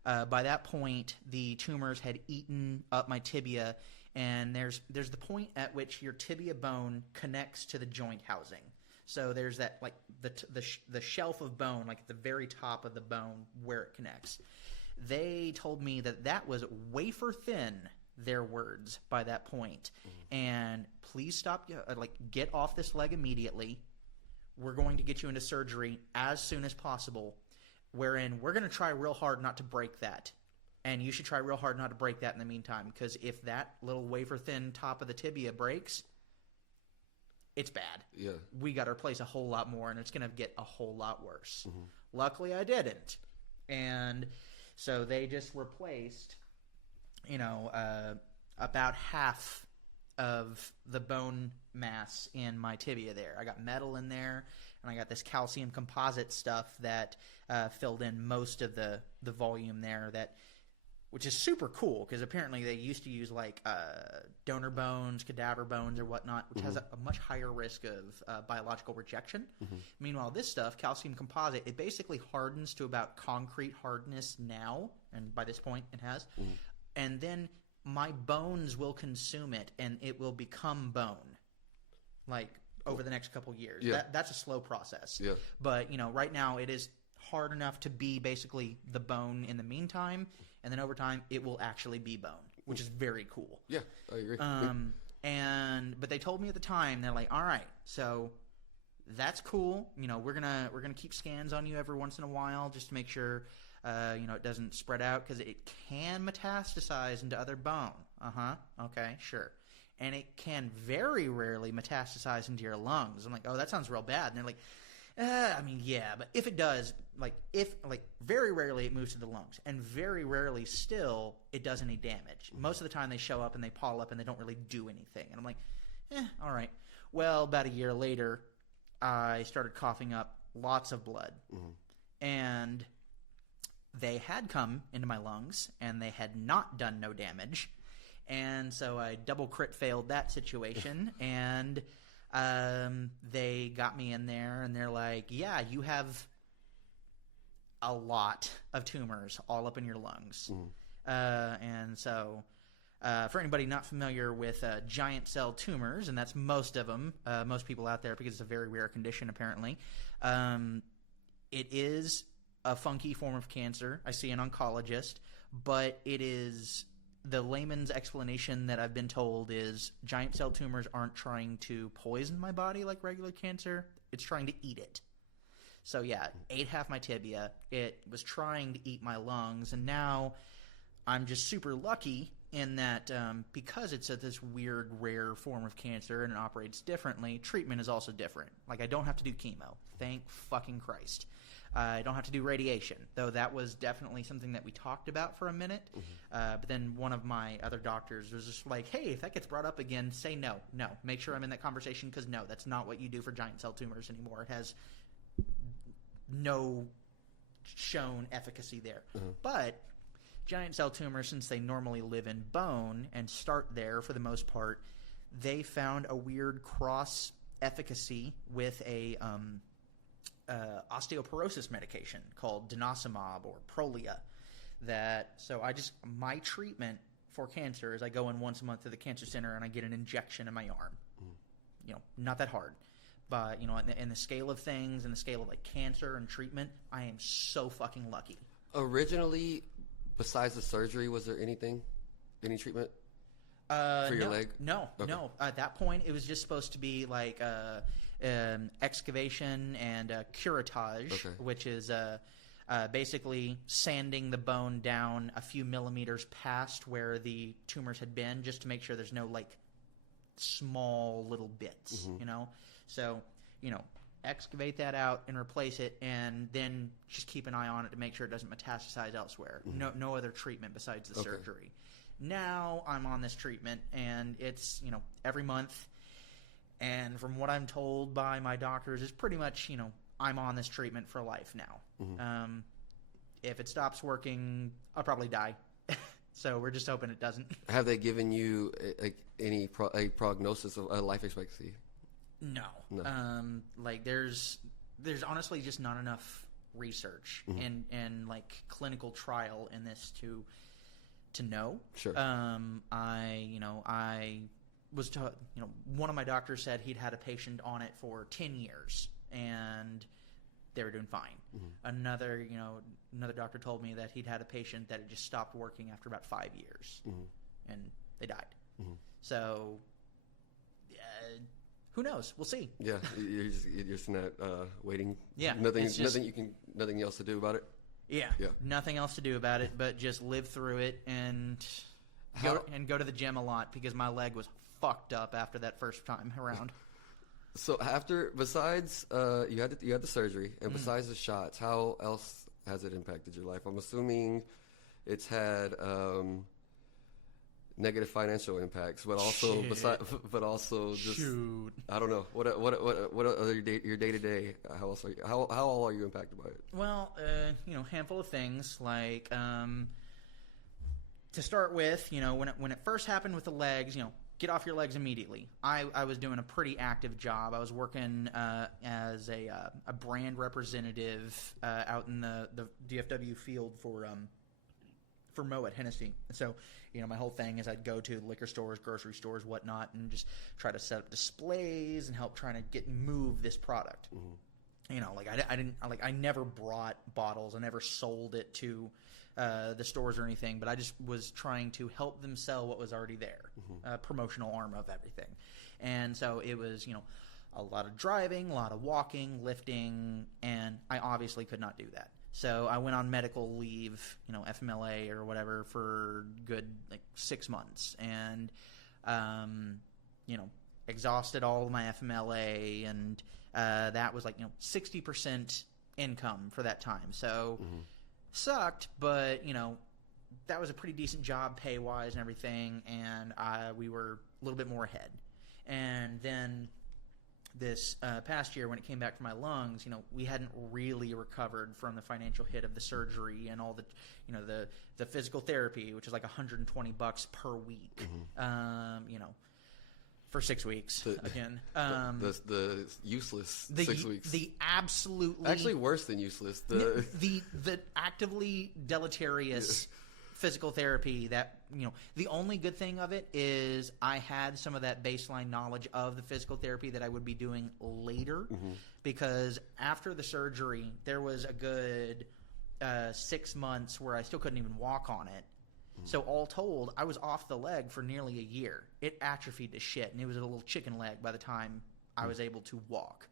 by that point, the tumors had eaten up my tibia, and there's the point at which your tibia bone connects to the joint housing. So there's that, like, the shelf of bone, like at the very top of the bone where it connects. They told me that was wafer thin, their words, by that point. And please stop, get off this leg immediately. We're going to get you into surgery as soon as possible, wherein we're going to try real hard not to break that. And you should try real hard not to break that in the meantime, because if that little wafer-thin top of the tibia breaks, it's bad. Yeah. We got to replace a whole lot more, and it's going to get a whole lot worse. Luckily, I didn't. And so they just replaced, about half of the bone mass in my tibia there. I got metal in there, and I got this calcium composite stuff that filled in most of the volume there, which is super cool, because apparently they used to use like donor bones, cadaver bones, or whatnot, which has a much higher risk of biological rejection. Meanwhile, this stuff, calcium composite, it basically hardens to about concrete hardness now, and by this point it has. And then my bones will consume it, and it will become bone, like over the next couple years. Yeah. That's a slow process. Yeah. But right now it is hard enough to be basically the bone in the meantime, and then over time it will actually be bone, which is very cool. Yeah, I agree. But they told me at the time, they're like, all right, so that's cool. We're gonna keep scans on you every once in a while just to make sure it doesn't spread out, because it can metastasize into other bone. Okay, sure. And it can very rarely metastasize into your lungs. I'm like, oh, that sounds real bad. And they're like, yeah, but if it does, very rarely it moves to the lungs, and very rarely still it does any damage. Most of the time they show up and they pall up and they don't really do anything. And I'm like, all right. Well, about a year later, I started coughing up lots of blood. And they had come into my lungs, and they had not done no damage. And so I double crit failed that situation, and they got me in there, and they're like, yeah, you have a lot of tumors all up in your lungs. And so for anybody not familiar with giant cell tumors, and that's most of them, most people out there, because it's a very rare condition apparently, it is a funky form of cancer. I see an oncologist, but it is... The layman's explanation that I've been told is giant cell tumors aren't trying to poison my body like regular cancer. It's trying to eat it. So yeah, it ate half my tibia. It was trying to eat my lungs. And now I'm just super lucky in that because it's this weird, rare form of cancer and it operates differently, treatment is also different. Like, I don't have to do chemo. Thank fucking Christ. I don't have to do radiation, though that was definitely something that we talked about for a minute. But then one of my other doctors was just like, hey, if that gets brought up again, say no. No. Make sure I'm in that conversation, because no, that's not what you do for giant cell tumors anymore. It has no shown efficacy there. But giant cell tumors, since they normally live in bone and start there for the most part, they found a weird cross efficacy with a osteoporosis medication called denosumab or Prolia. My treatment for cancer is I go in once a month to the cancer center and I get an injection in my arm. Not that hard, but in the scale of things, in the scale of like cancer and treatment, I am so fucking lucky. Originally, besides the surgery, was there any treatment for your leg? No. At that point, it was just supposed to be like excavation and curettage, which is basically sanding the bone down a few millimeters past where the tumors had been, just to make sure there's no like small little bits, So, excavate that out and replace it, and then just keep an eye on it to make sure it doesn't metastasize elsewhere. No other treatment besides the surgery. Now I'm on this treatment, and it's, every month. And from what I'm told by my doctors, it's pretty much, I'm on this treatment for life now. If it stops working, I'll probably die. So we're just hoping it doesn't. Have they given you any prognosis of life expectancy? No. Like there's honestly just not enough research and like clinical trial in this to know. Sure. I was taught, one of my doctors said he'd had a patient on it for 10 years and they were doing fine. Another doctor told me that he'd had a patient that had just stopped working after about 5 years and they died. So, who knows? We'll see. Yeah, you're just not waiting. Yeah, nothing else to do about it. Yeah, nothing else to do about it, but just live through it and go to the gym a lot because my leg was fucked up after that first time around. So besides you had the surgery and besides the shots, how else has it impacted your life? I'm assuming it's had negative financial impacts, but also just Shoot. I don't know what other your day to day. How all are you impacted by it? Well, handful of things like to start with, when it first happened with the legs, get off your legs immediately. I was doing a pretty active job. I was working as a brand representative out in the DFW field for Moët Hennessy. So, my whole thing is I'd go to liquor stores, grocery stores, whatnot, and just try to set up displays and help trying to move this product. I never brought bottles. I never sold it to the stores or anything, but I just was trying to help them sell what was already there, promotional arm of everything. And so it was, a lot of driving, a lot of walking, lifting, and I obviously could not do that. So I went on medical leave, FMLA or whatever for good 6 months and, exhausted all of my FMLA and that was 60% income for that time. So sucked, but that was a pretty decent job pay-wise and everything, and we were a little bit more ahead. And then this past year when it came back from my lungs, we hadn't really recovered from the financial hit of the surgery and all the, the physical therapy, which is like $120 per week, for 6 weeks again. The useless 6 weeks. The absolutely actually worse than useless. The actively deleterious physical therapy that, the only good thing of it is I had some of that baseline knowledge of the physical therapy that I would be doing later because after the surgery, there was a good 6 months where I still couldn't even walk on it. So all told, I was off the leg for nearly a year. It atrophied to shit, and it was a little chicken leg by the time I was able to walk.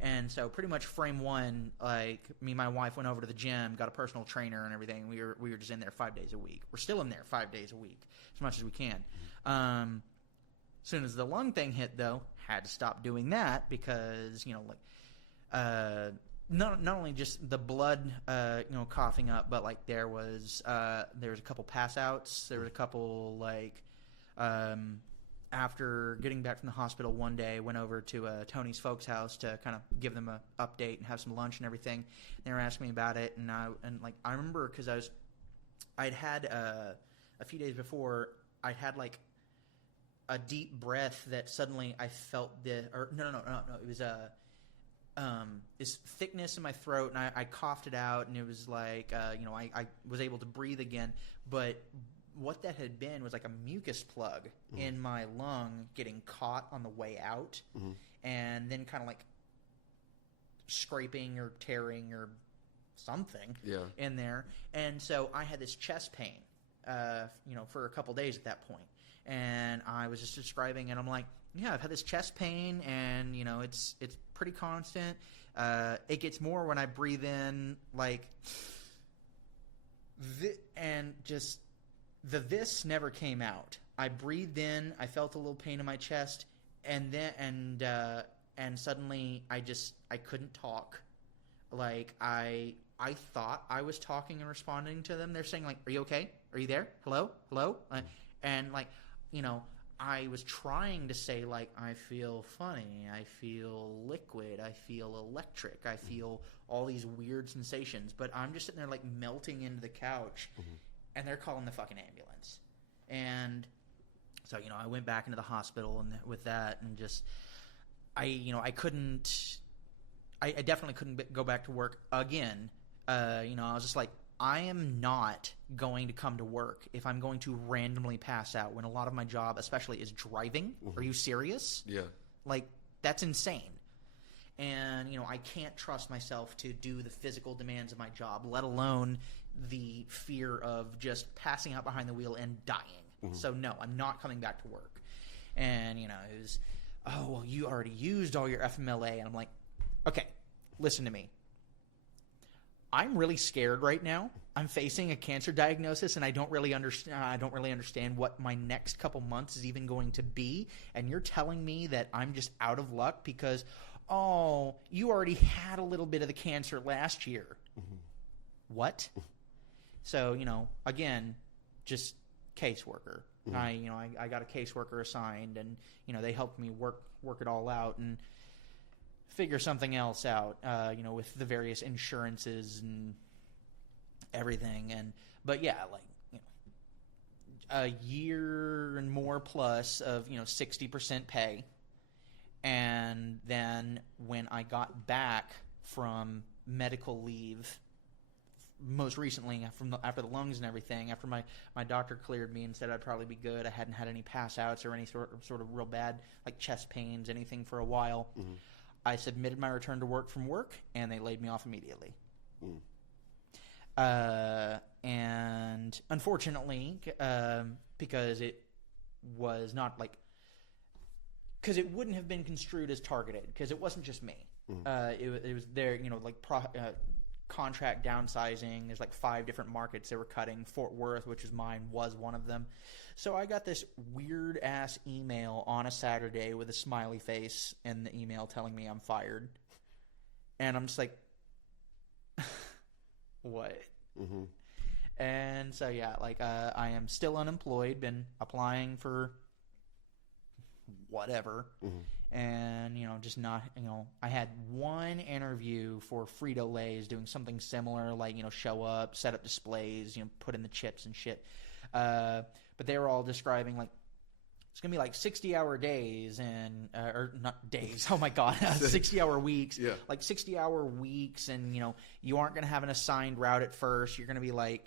And so pretty much frame one, me and my wife went over to the gym, got a personal trainer and everything. We were just in there 5 days a week. We're still in there 5 days a week, as much as we can. As soon as the lung thing hit, though, had to stop doing that because, not only just the blood, coughing up, but there was a couple pass outs. There was a couple after getting back from the hospital one day, went over to Tony's folks' house to kind of give them an update and have some lunch and everything. They were asking me about it, and I remember because I'd had a few days before I'd had a deep breath that suddenly I felt it was this thickness in my throat, and I coughed it out, and it was I was able to breathe again, but what that had been was a mucus plug in my lung getting caught on the way out and then kind of scraping or tearing or something in there. And so I had this chest pain, for a couple days at that point. And I was just describing it. I'm like, yeah, I've had this chest pain and, it's pretty constant. It gets more when I breathe in and just this never came out. I breathed in, I felt a little pain in my chest, and then and suddenly I couldn't talk. I thought I was talking and responding to them. They're saying are you okay? Are you there? Hello? And I was trying to say I feel funny, I feel liquid, I feel electric, I feel all these weird sensations, but I'm just sitting there melting into the couch. and they're calling the fucking ambulance. And so, I went back into the hospital and with that, and just, I definitely couldn't go back to work again. I was just like, I am not going to come to work if I'm going to randomly pass out when a lot of my job, especially, is driving. Mm-hmm. Are you serious? Yeah. Like, that's insane. And, I can't trust myself to do the physical demands of my job, let alone the fear of just passing out behind the wheel and dying. Mm-hmm. So, no, I'm not coming back to work. And, it was, oh, well, you already used all your FMLA. And I'm like, okay, listen to me. I'm really scared right now. I'm facing a cancer diagnosis, and I don't really understand what my next couple months is even going to be. And you're telling me that I'm just out of luck because, oh, you already had a little bit of the cancer last year. Mm-hmm. What? So, again, just caseworker. Mm-hmm. I got a caseworker assigned, and they helped me work it all out and figure something else out, with the various insurances and everything. But yeah, a year and more plus of, 60% pay. And then when I got back from medical leave, most recently after the lungs and everything, after my doctor cleared me and said I'd probably be good, I hadn't had any pass outs or any sort of real bad, like chest pains, anything for a while. Mm-hmm. I submitted my return to work from work, and they laid me off immediately. And unfortunately, because it was not because it wouldn't have been construed as targeted, because it wasn't just me. It was their, contract downsizing. There's 5 different markets they were cutting. Fort Worth, which is mine, was one of them. So I got this weird ass email on a Saturday with a smiley face in the email telling me I'm fired. And I'm just like, what? Mm-hmm. And so yeah, I am still unemployed, been applying for whatever. Mm-hmm. And, just not, I had one interview for Frito-Lay's doing something similar, show up, set up displays, put in the chips and shit. But they were all describing, it's going to be 60-hour days and, or not days, oh my God, 60-hour weeks. Yeah. 60-hour weeks, and, you aren't going to have an assigned route at first. You're going to be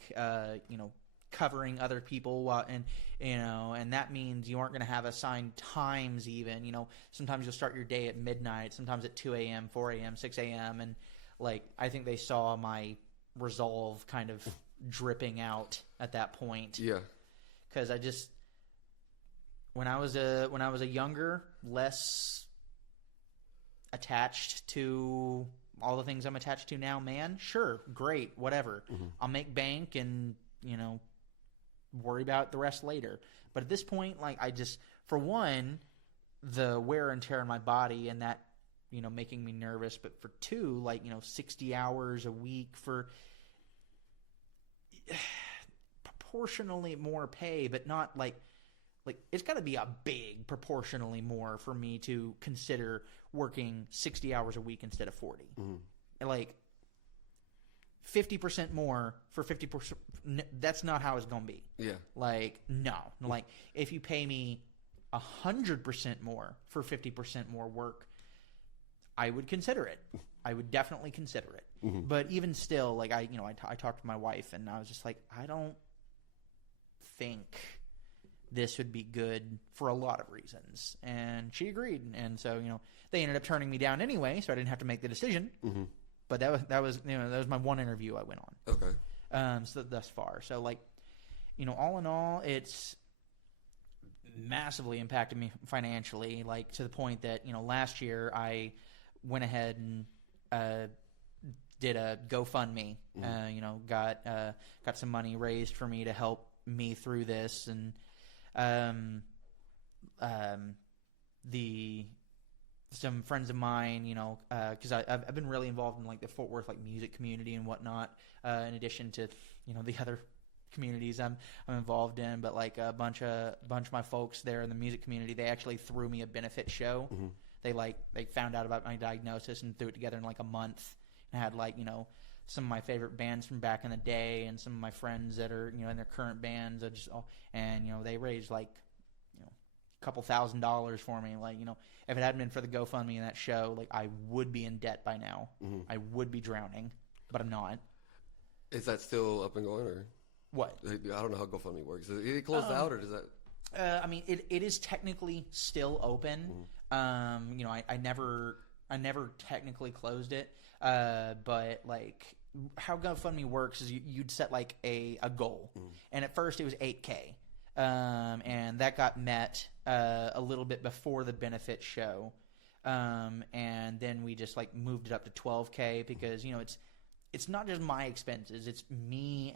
covering other people and that means you aren't going to have assigned times even. Sometimes you'll start your day at midnight, sometimes at 2 a.m., 4 a.m., 6 a.m. And I think they saw my resolve kind of dripping out at that point. Yeah. Because when I was a younger, less attached to all the things I'm attached to now, man, sure, great, whatever. Mm-hmm. I'll make bank and, worry about the rest later. But at this point, I just, for one, the wear and tear on my body and that, making me nervous. But for two, 60 hours a week for proportionally more pay, but not it's got to be a big proportionally more for me to consider working 60 hours a week instead of 40. Mm-hmm. 50% more for 50%. That's not how it's going to be. Yeah. No. If you pay me 100% more for 50% more work, I would consider it. I would definitely consider it. Mm-hmm. But even still, I talked to my wife and I was just like, I don't think this would be good for a lot of reasons. And she agreed. And so, they ended up turning me down anyway, so I didn't have to make the decision. Mm-hmm. But that was my one interview I went on. Okay. So thus far, so all in all, it's massively impacted me financially. To the point that last year I went ahead and did a GoFundMe. Mm-hmm. Got some money raised for me to help me through this, and some friends of mine, because I've been really involved in the Fort Worth music community and whatnot, in addition to the other communities I'm involved in. But a bunch of my folks there in the music community, they actually threw me a benefit show. Mm-hmm. They found out about my diagnosis and threw it together in a month and had some of my favorite bands from back in the day, and some of my friends that are in their current bands. And they raised like a couple $1,000s for me. Like if it hadn't been for the GoFundMe and that show, like I would be in debt by now. Mm-hmm. I would be drowning, but I'm not. Is that still up and going, or what? I don't know how GoFundMe works. Is it closed out, or does that? I mean, it is technically still open. Mm-hmm. I never technically closed it. But like how GoFundMe works is you'd set like a goal, and at first it was $8K, and that got met a little bit before the benefit show, and then we just like moved it up to $12K because it's not just my expenses, it's me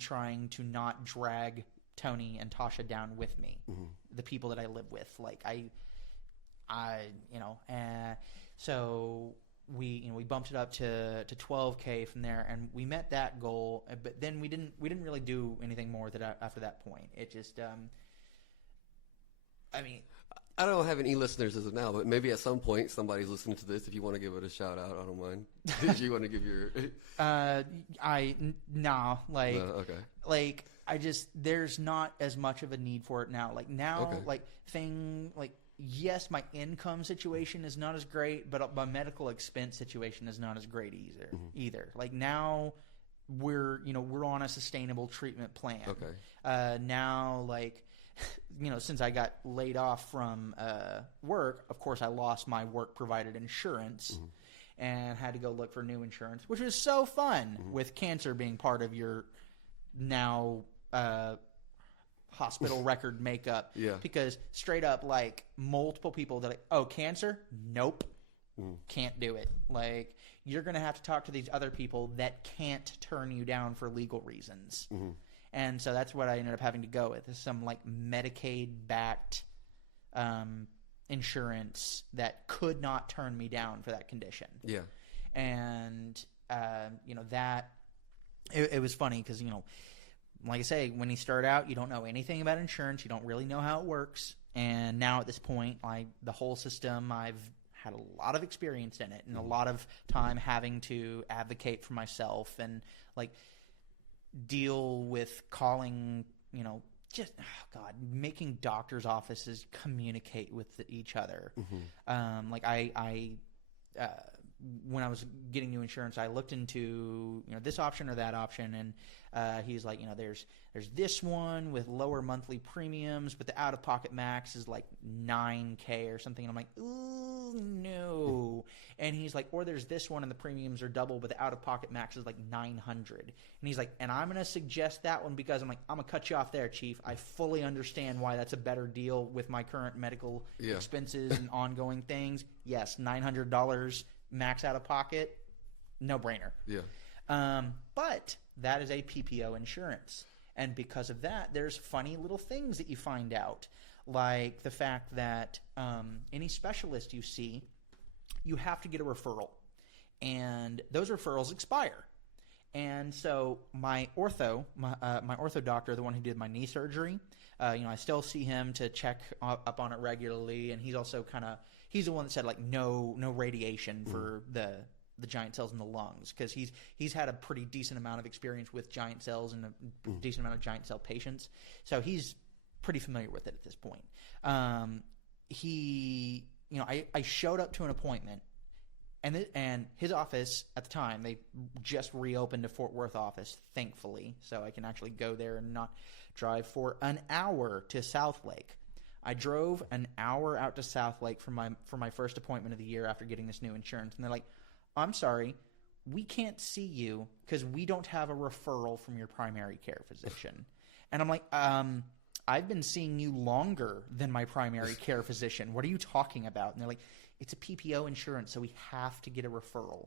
trying to not drag Tony and Tasha down with me, the people that I live with. Like so we bumped it up to $12K from there, and we met that goal. But then we didn't really do anything more after that point. It just I don't have any listeners as of now, but maybe at some point somebody's listening to this. If you want to give it a shout out, I don't mind. If you want to give your okay. Like there's not as much of a need for it now. Like now, okay. Yes, my income situation is not as great, but my medical expense situation is not as great either. Like now we're on a sustainable treatment plan. Okay. Now, like, since I got laid off from work, of course I lost my work provided insurance and had to go look for new insurance, which was so fun with cancer being part of your now hospital record makeup. Yeah. Because straight up, like, multiple people that cancer? Nope. Can't do it. Like, you're going to have to talk to these other people that can't turn you down for legal reasons. And so that's what I ended up having to go with, is some like Medicaid backed insurance that could not turn me down for that condition. Yeah. And that it was funny because like I say, when you start out, you don't know anything about insurance. You don't really know how it works. And now at this point, the whole system, I've had a lot of experience in it and a lot of time having to advocate for myself and like deal with calling, making doctors' offices communicate with each other. Like when I was getting new insurance, I looked into this option or that option, and he's like, there's this one with lower monthly premiums, but the out-of-pocket max is like $9K or something. And I'm like, ooh, no. And he's like, or there's this one and the premiums are double, but the out-of-pocket max is like $900. And he's like, and I'm going to suggest that one because I'm going to cut you off there, Chief. I fully understand why that's a better deal with my current medical expenses and ongoing things. Yes, $900 max out-of-pocket, no brainer. Yeah. But that is a PPO insurance. And because of that, there's funny little things that you find out, like the fact that any specialist you see, you have to get a referral. And those referrals expire. And so my ortho doctor, the one who did my knee surgery, I still see him to check up on it regularly. And he's also he's the one that said like no radiation for the giant cells in the lungs, because he's had a pretty decent amount of experience with giant cells and a decent amount of giant cell patients, so he's pretty familiar with it at this point. I showed up to an appointment, and his office at the time, they just reopened a Fort Worth office, thankfully, so I can actually go there and not drive for an hour to South Lake. I drove an hour out to South Lake for my first appointment of the year after getting this new insurance, and they're like, I'm sorry, we can't see you because we don't have a referral from your primary care physician. And I'm like, I've been seeing you longer than my primary care physician. What are you talking about? And they're like, it's a PPO insurance, so we have to get a referral.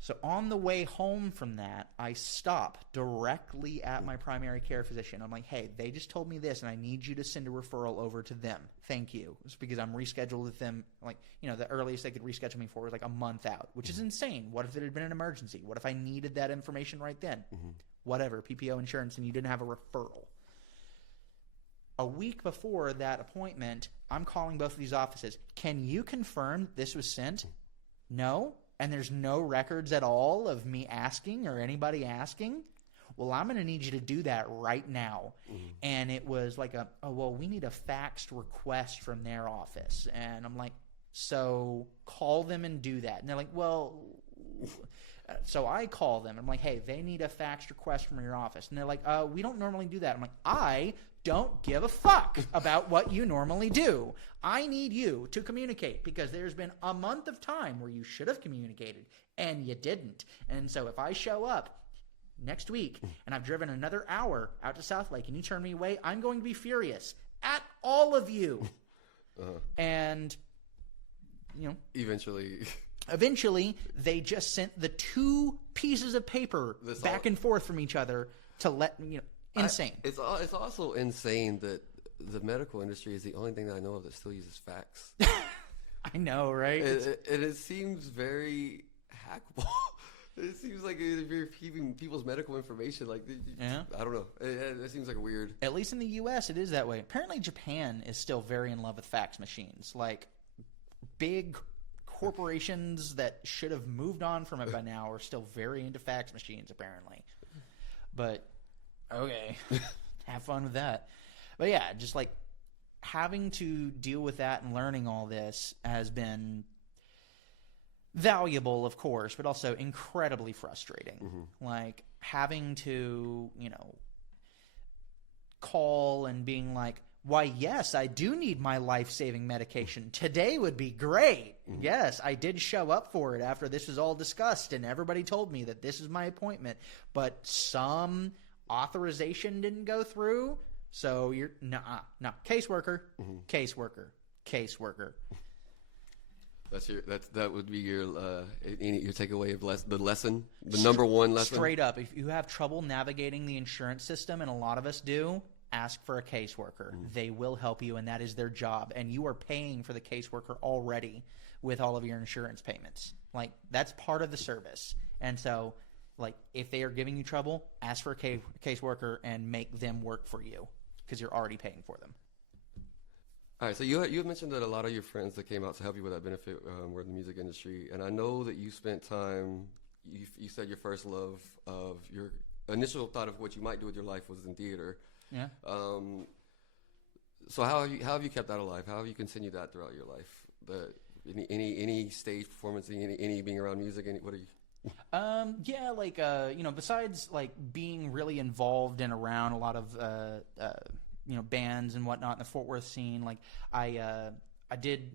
So on the way home from that, I stop directly at my primary care physician. I'm like, hey, they just told me this, and I need you to send a referral over to them. Thank you. It's because I'm rescheduled with them. Like, the earliest they could reschedule me for was like a month out, which is insane. What if it had been an emergency? What if I needed that information right then? Whatever, PPO insurance, and you didn't have a referral. A week before that appointment, I'm calling both of these offices. Can you confirm this was sent? No? and there's no records at all of me asking or anybody asking, well, I'm going to need you to do that right now. And it was like we need a faxed request from their office. And I'm like, so call them and do that. And they're like, well, so I call them. I'm like, hey, they need a faxed request from your office. And they're like, we don't normally do that. I'm like, I don't give a fuck about what you normally do. I need you to communicate because there's been a month of time where you should have communicated and you didn't. And so if I show up next week and I've driven another hour out to South Lake and you turn me away, I'm going to be furious at all of you. And, you know, eventually they just sent the 2 pieces of paper back and forth from each other to let, you know, insane. It's also insane that the medical industry is the only thing that I know of that still uses fax. I know, right? It seems very hackable. It seems like if you're keeping people's medical information, like, I don't know. It seems like a weird. At least in the U.S., it is that way. Apparently, Japan is still very in love with fax machines. Like, big corporations that should have moved on from it by now are still very into fax machines, apparently. But, okay. Have fun with that. But, yeah, just, like, having to deal with that and learning all this has been valuable, of course, but also incredibly frustrating. Like having to, you know, call and being like, why, yes, I do need my life-saving medication. Today would be great. Yes, I did show up for it after this was all discussed and everybody told me that this is my appointment, but some authorization didn't go through. So you're, no, caseworker. That would be your takeaway of the lesson, the number one lesson. Straight up, if you have trouble navigating the insurance system, and a lot of us do, ask for a caseworker. They will help you, and that is their job. And you are paying for the caseworker already with all of your insurance payments. Like, that's part of the service. And so, like, if they are giving you trouble, ask for a caseworker and make them work for you because you're already paying for them. All right, so you had mentioned that a lot of your friends that came out to help you with that benefit were in the music industry, and I know that you spent time. You said your first love of your initial thought of what you might do with your life was in theater. Yeah. So how have you kept that alive? How have you continued that throughout your life? Any stage performance, any being around music? What are you? Yeah, like you know, besides like being really involved and around a lot of you know, bands and whatnot in the Fort Worth scene. Like I did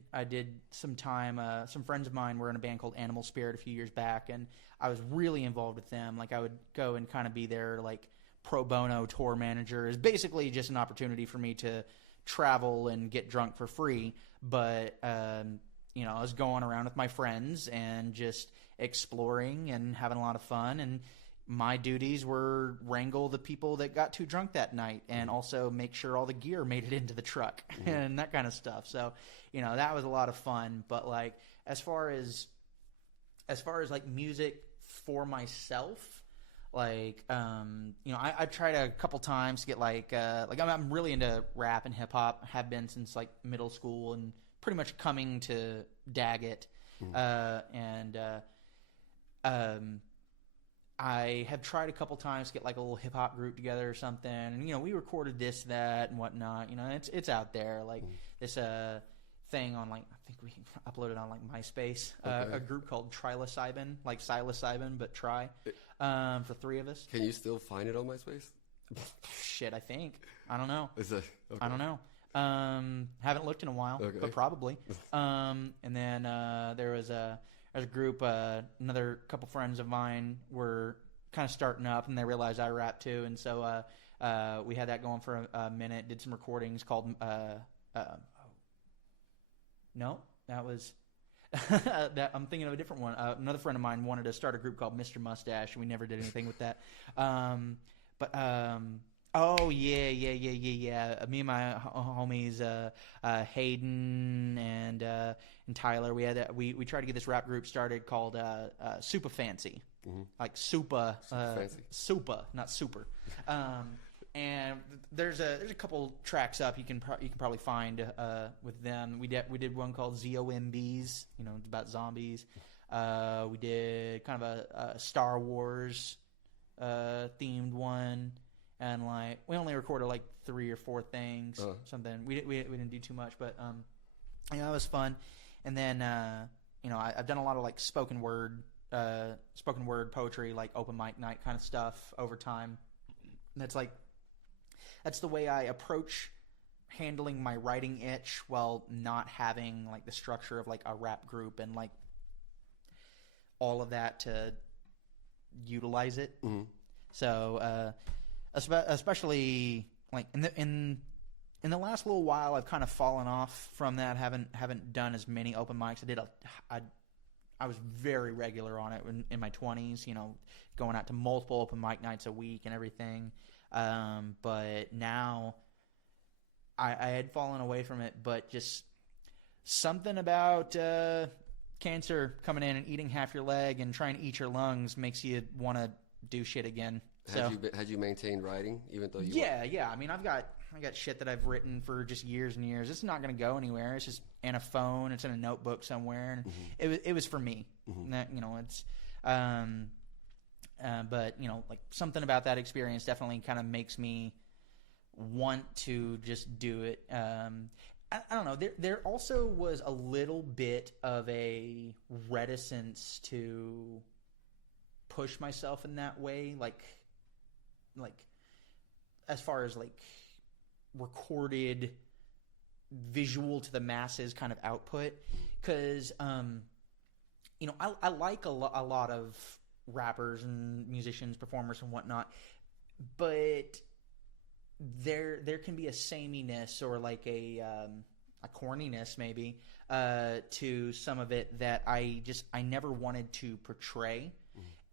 some time. Some friends of mine were in a band called Animal Spirit a few years back, and I was really involved with them. Like I would go and kind of be their like pro bono tour manager. It's basically just an opportunity for me to travel and get drunk for free. But you know, I was going around with my friends and just exploring and having a lot of fun. And my duties were wrangle the people that got too drunk that night and also make sure all the gear made it into the truck and that kind of stuff. So, you know, that was a lot of fun. But like, as far as like music for myself, like, you know, I tried a couple times to get like I'm really into rap and hip hop, have been since like middle school and pretty much coming to Daggett. I have tried a couple times to get like a little hip hop group together or something, and you know, we recorded this, that, and whatnot. You know, it's out there, like this thing on like, I think we uploaded on like MySpace, a group called Trilocybin, like psilocybin but try, for 3 of us. Can you still find it on MySpace? Shit, I think. I don't know. Okay. I don't know. Haven't looked in a while, but probably. And then there was a group, another couple friends of mine were kind of starting up, and they realized I rap too, and so we had that going for a minute. Did some recordings called no, that was that I'm thinking of a different one. Another friend of mine wanted to start a group called Mr. Mustache, and we never did anything with that. Oh yeah. Me and my homies, Hayden and Tyler, we had we tried to get this rap group started called Super Fancy, like super fancy, super, not super. And there's a couple tracks up you can probably find with them. We did one called ZOMBs, you know, about zombies. We did kind of a Star Wars themed one, and like we only recorded like 3 or 4 things, something. We didn't do too much, but it was fun. And then I've done a lot of like spoken word poetry, like open mic night kind of stuff over time. And that's the way I approach handling my writing itch while not having like the structure of like a rap group and like all of that to utilize it. Mm-hmm. So especially like in the last little while, I've kind of fallen off from that. Haven't done as many open mics. I was very regular on it in my 20s, going out to multiple open mic nights a week and everything. But now I had fallen away from it, but just something about cancer coming in and eating half your leg and trying to eat your lungs makes you want to do shit again. Had you maintained writing even though you Yeah. I mean, I got shit that I've written for just years and years. It's not going to go anywhere. It's just in a phone. It's in a notebook somewhere. And it was for me. Mm-hmm. That, it's but like something about that experience definitely kind of makes me want to just do it. I don't know. There also was a little bit of a reticence to push myself in that way, like as far as like recorded visual to the masses kind of output, because I like a lot of rappers and musicians, performers and whatnot, but there can be a sameness or like a corniness maybe to some of it that I never wanted to portray.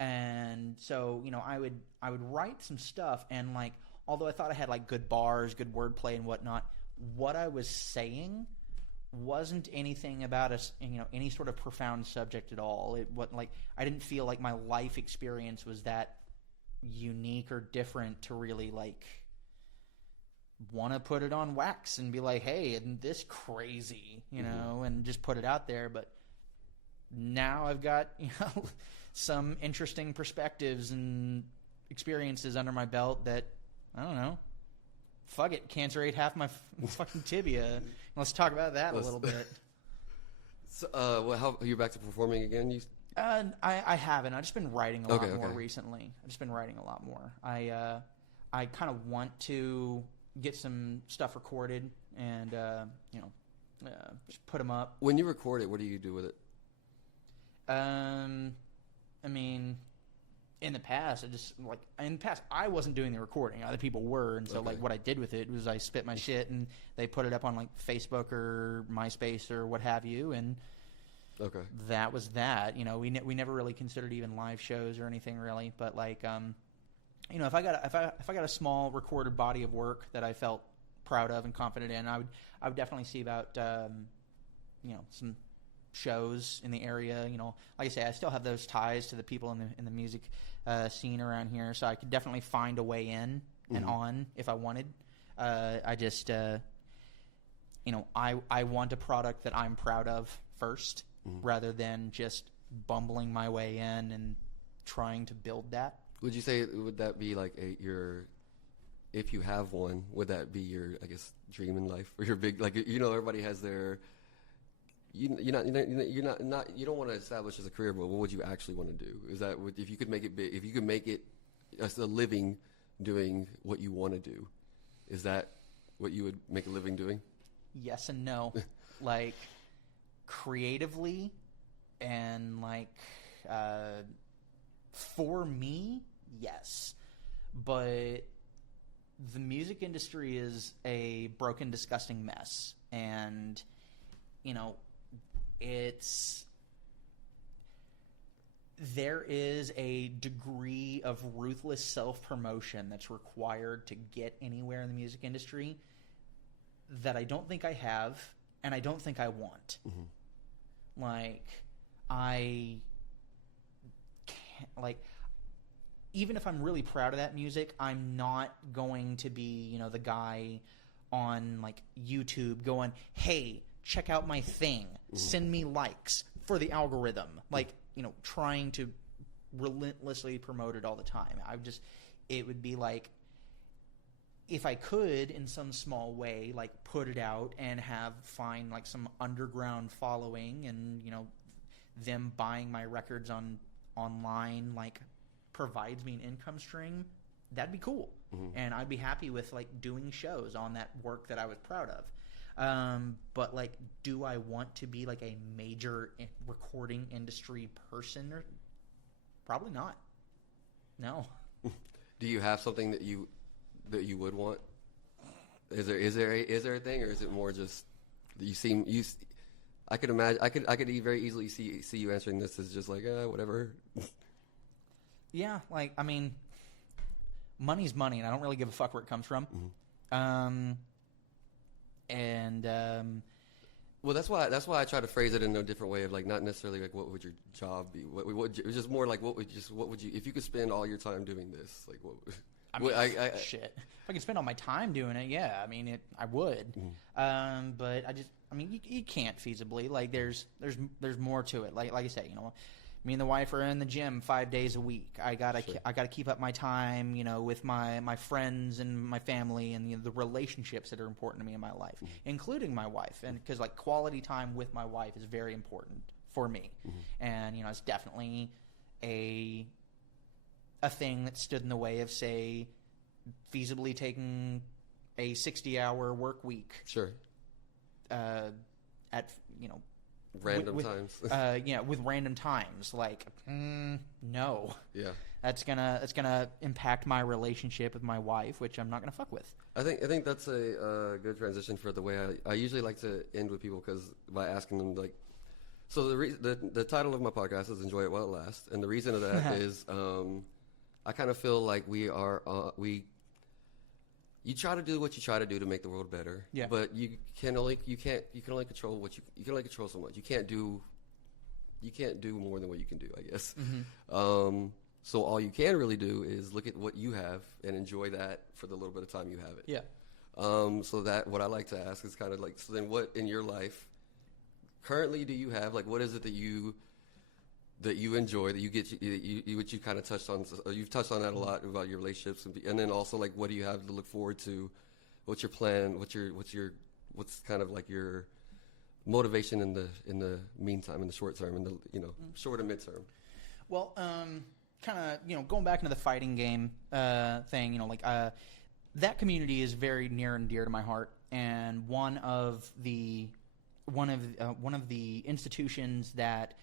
And so I would write some stuff, and like although I thought I had like good bars, good wordplay and whatnot, what I was saying wasn't anything about any sort of profound subject at all. I didn't feel like my life experience was that unique or different to really like want to put it on wax and be like, hey, isn't this crazy, and just put it out there. But now I've got some interesting perspectives and experiences under my belt that, I don't know, fuck it, cancer ate half my fucking tibia. Let's talk about that a little bit. So, how are you back to performing again? I haven't. I've just been writing a lot more recently. I've just been writing a lot more. I kind of want to get some stuff recorded and just put them up. When you record it, what do you do with it? I mean, in the past, I wasn't doing the recording. Other people were, and so like what I did with it was I spit my shit and they put it up on like Facebook or MySpace or what have you, and that was that. We never really considered even live shows or anything really, but like if I got a small recorded body of work that I felt proud of and confident in, I would definitely see about some shows in the area. Like I say, I still have those ties to the people in the music scene around here, so I could definitely find a way in and on if I wanted. I just I want a product that I'm proud of first, rather than just bumbling my way in and trying to build that. Would you say, would that be like if you have one, would that be your, I guess, dream in life, or your big, like, everybody has their, you don't want to establish as a career, but what would you actually want to do? Is that, if you could make it big, if you could make it as a living doing what you want to do, is that what you would make a living doing? Yes and no. Like, creatively and like, for me, yes. But the music industry is a broken, disgusting mess. And, there is a degree of ruthless self-promotion that's required to get anywhere in the music industry that I don't think I have, and I don't think I want. Mm-hmm. Even if I'm really proud of that music, I'm not going to be, the guy on like YouTube going, hey, check out my thing, send me likes for the algorithm. Like, trying to relentlessly promote it all the time. It would be like, if I could in some small way, like put it out and find like some underground following, and them buying my records online, like provides me an income stream, that'd be cool. And I'd be happy with like doing shows on that work that I was proud of. But like, do I want to be like a major recording industry person? Probably not. No. Do you have something that you would want? Is there a thing, or is it more just I could imagine I could very easily see you answering this as just like whatever. Yeah, like, I mean, money's money, and I don't really give a fuck where it comes from. Well, that's why I try to phrase it in a different way of like, not necessarily like what would your job be. What would it was just more like what would you, if you could spend all your time doing this, like what? I mean, shit. If I could spend all my time doing it, yeah, I mean, I would. But you can't feasibly. Like, there's more to it. Like I said, me and the wife are in the gym 5 days a week. I gotta keep up my time, with my friends and my family, and the relationships that are important to me in my life, including my wife. And because like quality time with my wife is very important for me, and it's definitely a thing that stood in the way of, say, feasibly taking a 60-hour work week. Sure. At random times. With random times. Like, no. Yeah. That's gonna impact my relationship with my wife, which I'm not gonna fuck with. I think that's a good transition for the way I usually like to end with people, because by asking them like, so the title of my podcast is "Enjoy It While It Lasts," and the reason of that is I kind of feel like you try to do what you try to do to make the world better. Yeah. But you can only control what you can only control so much. You can't do more than what you can do, I guess. So all you can really do is look at what you have and enjoy that for the little bit of time you have it. Yeah. So that what I like to ask is kind of like, so then what in your life currently do you have? Like, what is it that you enjoy, that you get, which you kind of touched on, you've touched on that a lot about your relationships, and then also like, what do you have to look forward to? What's your plan? What's kind of like your motivation in the meantime, in the short term, in the short and midterm? Well, kind of going back into the fighting game thing, that community is very near and dear to my heart, and one of the institutions that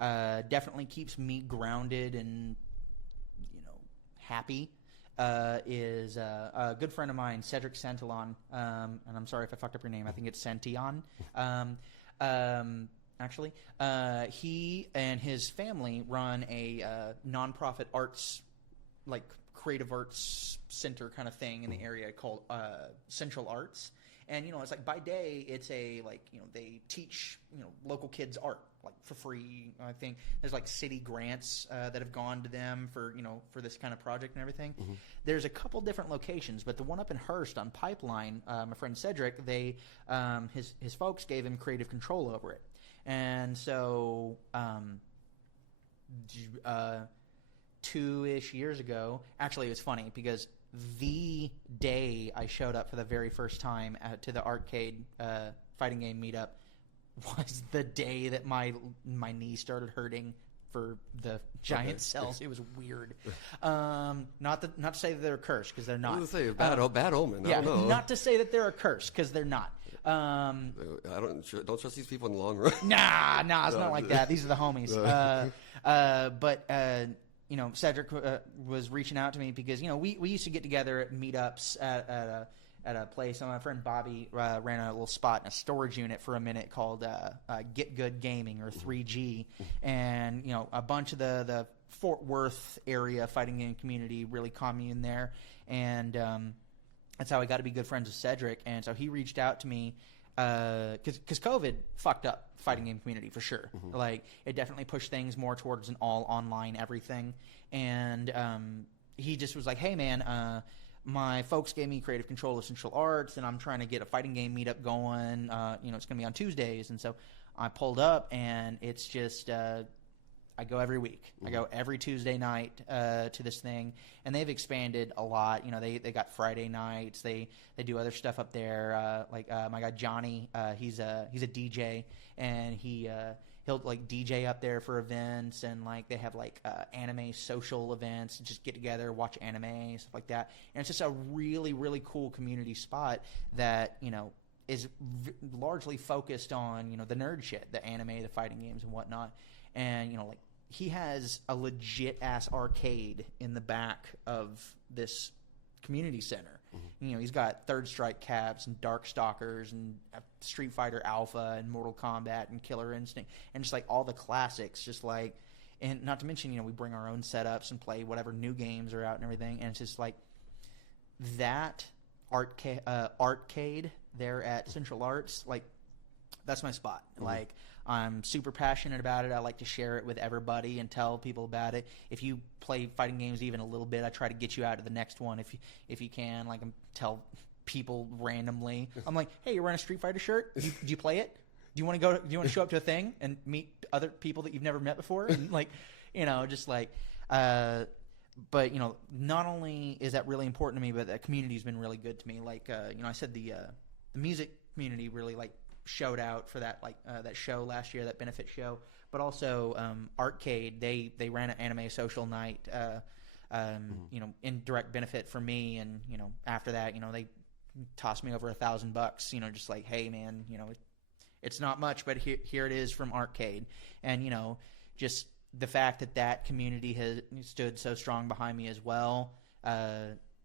definitely keeps me grounded and happy is a good friend of mine, Cedric Santillan, and I'm sorry if I fucked up your name. I think it's Santillan. Actually, he and his family run a nonprofit arts, like creative arts center kind of thing in the area called Central Arts. And it's like, by day it's they teach local kids art, like for free. I think there's like city grants that have gone to them for this kind of project and everything. There's a couple different locations, but the one up in Hearst on Pipeline, my friend Cedric, his folks gave him creative control over it. And so 2-ish years ago, actually it was funny because the day I showed up for the very first time to the arcade fighting game meetup was the day that my knee started hurting for the giant cells. It was weird. Not to say that they're cursed, because they're not. I was going to say bad omen. Yeah, I don't know. not to say that they're a curse, because they're not. I don't trust these people in the long run. Nah, it's not like that. These are the homies. But Cedric was reaching out to me because we used to get together at meetups at a place. And my friend Bobby ran a little spot in a storage unit for a minute called Get Good Gaming, or 3G, and a bunch of the Fort Worth area fighting game community really commune there, and that's how I got to be good friends with Cedric. And so he reached out to me because COVID fucked up fighting game community for sure. Like, it definitely pushed things more towards an all online everything. And he just was like, hey man, my folks gave me creative control of Central Arts, and I'm trying to get a fighting game meetup going. It's going to be on Tuesdays. And so I pulled up, and it's just I go every week. I go every Tuesday night to this thing, and they've expanded a lot. You know, they got Friday nights. They do other stuff up there. My guy Johnny, he's a DJ, and he'll like DJ up there for events, and like they have like anime social events, just get together, watch anime, stuff like that. And it's just a really, really cool community spot that, you know, is largely focused on, you know, the nerd shit, the anime, the fighting games and whatnot. And, you know, like he has a legit ass arcade in the back of this community center. You know, he's got Third Strike Caps and Dark Stalkers and Street Fighter Alpha and Mortal Kombat and Killer Instinct and just like all the classics, just like, and not to mention, you know, we bring our own setups and play whatever new games are out and everything. And it's just like that arcade there at Central Arts, like that's my spot. Like I'm super passionate about it. I like to share it with everybody and tell people about it. If you play fighting games even a little bit, I try to get you out to the next one if you can. Like tell people randomly. I'm like, hey, you're wearing a Street Fighter shirt? Do you play it? Do you want to show up to a thing and meet other people that you've never met before? And like, you know, just like but, you know, not only is that really important to me, but that community's been really good to me. Like, you know, I said the music community really, like, showed out for that, like, that show last year, that benefit show. But also, Arcade, they ran an anime social night, you know, in direct benefit for me. And, you know, after that, you know, they tossed me over $1,000, you know, just like, hey, man, you know, it's not much, but here it is from Arcade. And, you know, just the fact that community has stood so strong behind me as well,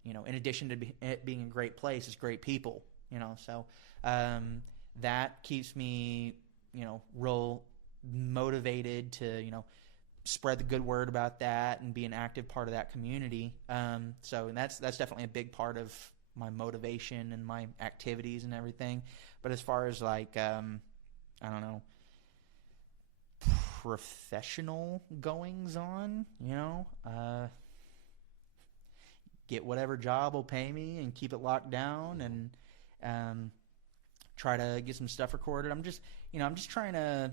you know, in addition to it being a great place, it's great people, you know, so that keeps me, you know, real motivated to, you know, spread the good word about that and be an active part of that community. So and that's definitely a big part of my motivation and my activities and everything. But as far as like, I don't know, professional goings on, you know, get whatever job will pay me and keep it locked down and try to get some stuff recorded. I'm just trying to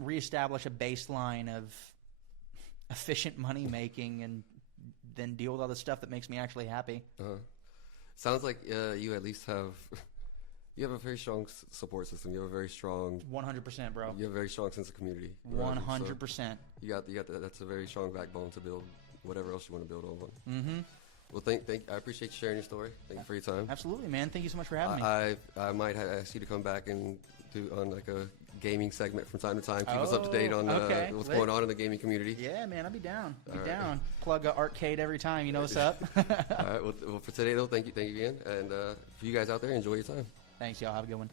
reestablish a baseline of efficient money making and then deal with all the stuff that makes me actually happy. Sounds like you at least have you have a very strong support system. You have a very strong 100%, bro. You have a very strong sense of community. 100%. So you got that. That's a very strong backbone to build whatever else you want to build on. Mm-hmm. Well, I appreciate you sharing your story. Thank you for your time. Absolutely, man. Thank you so much for having me. I might ask you to come back and do on like a gaming segment from time to time. Keep us up to date on what's going on in the gaming community. Yeah, man, I'll be down. Down. Plug a arcade every time. You know what's up. All right. Well, for today though, thank you again, and for you guys out there, enjoy your time. Thanks, y'all. Have a good one.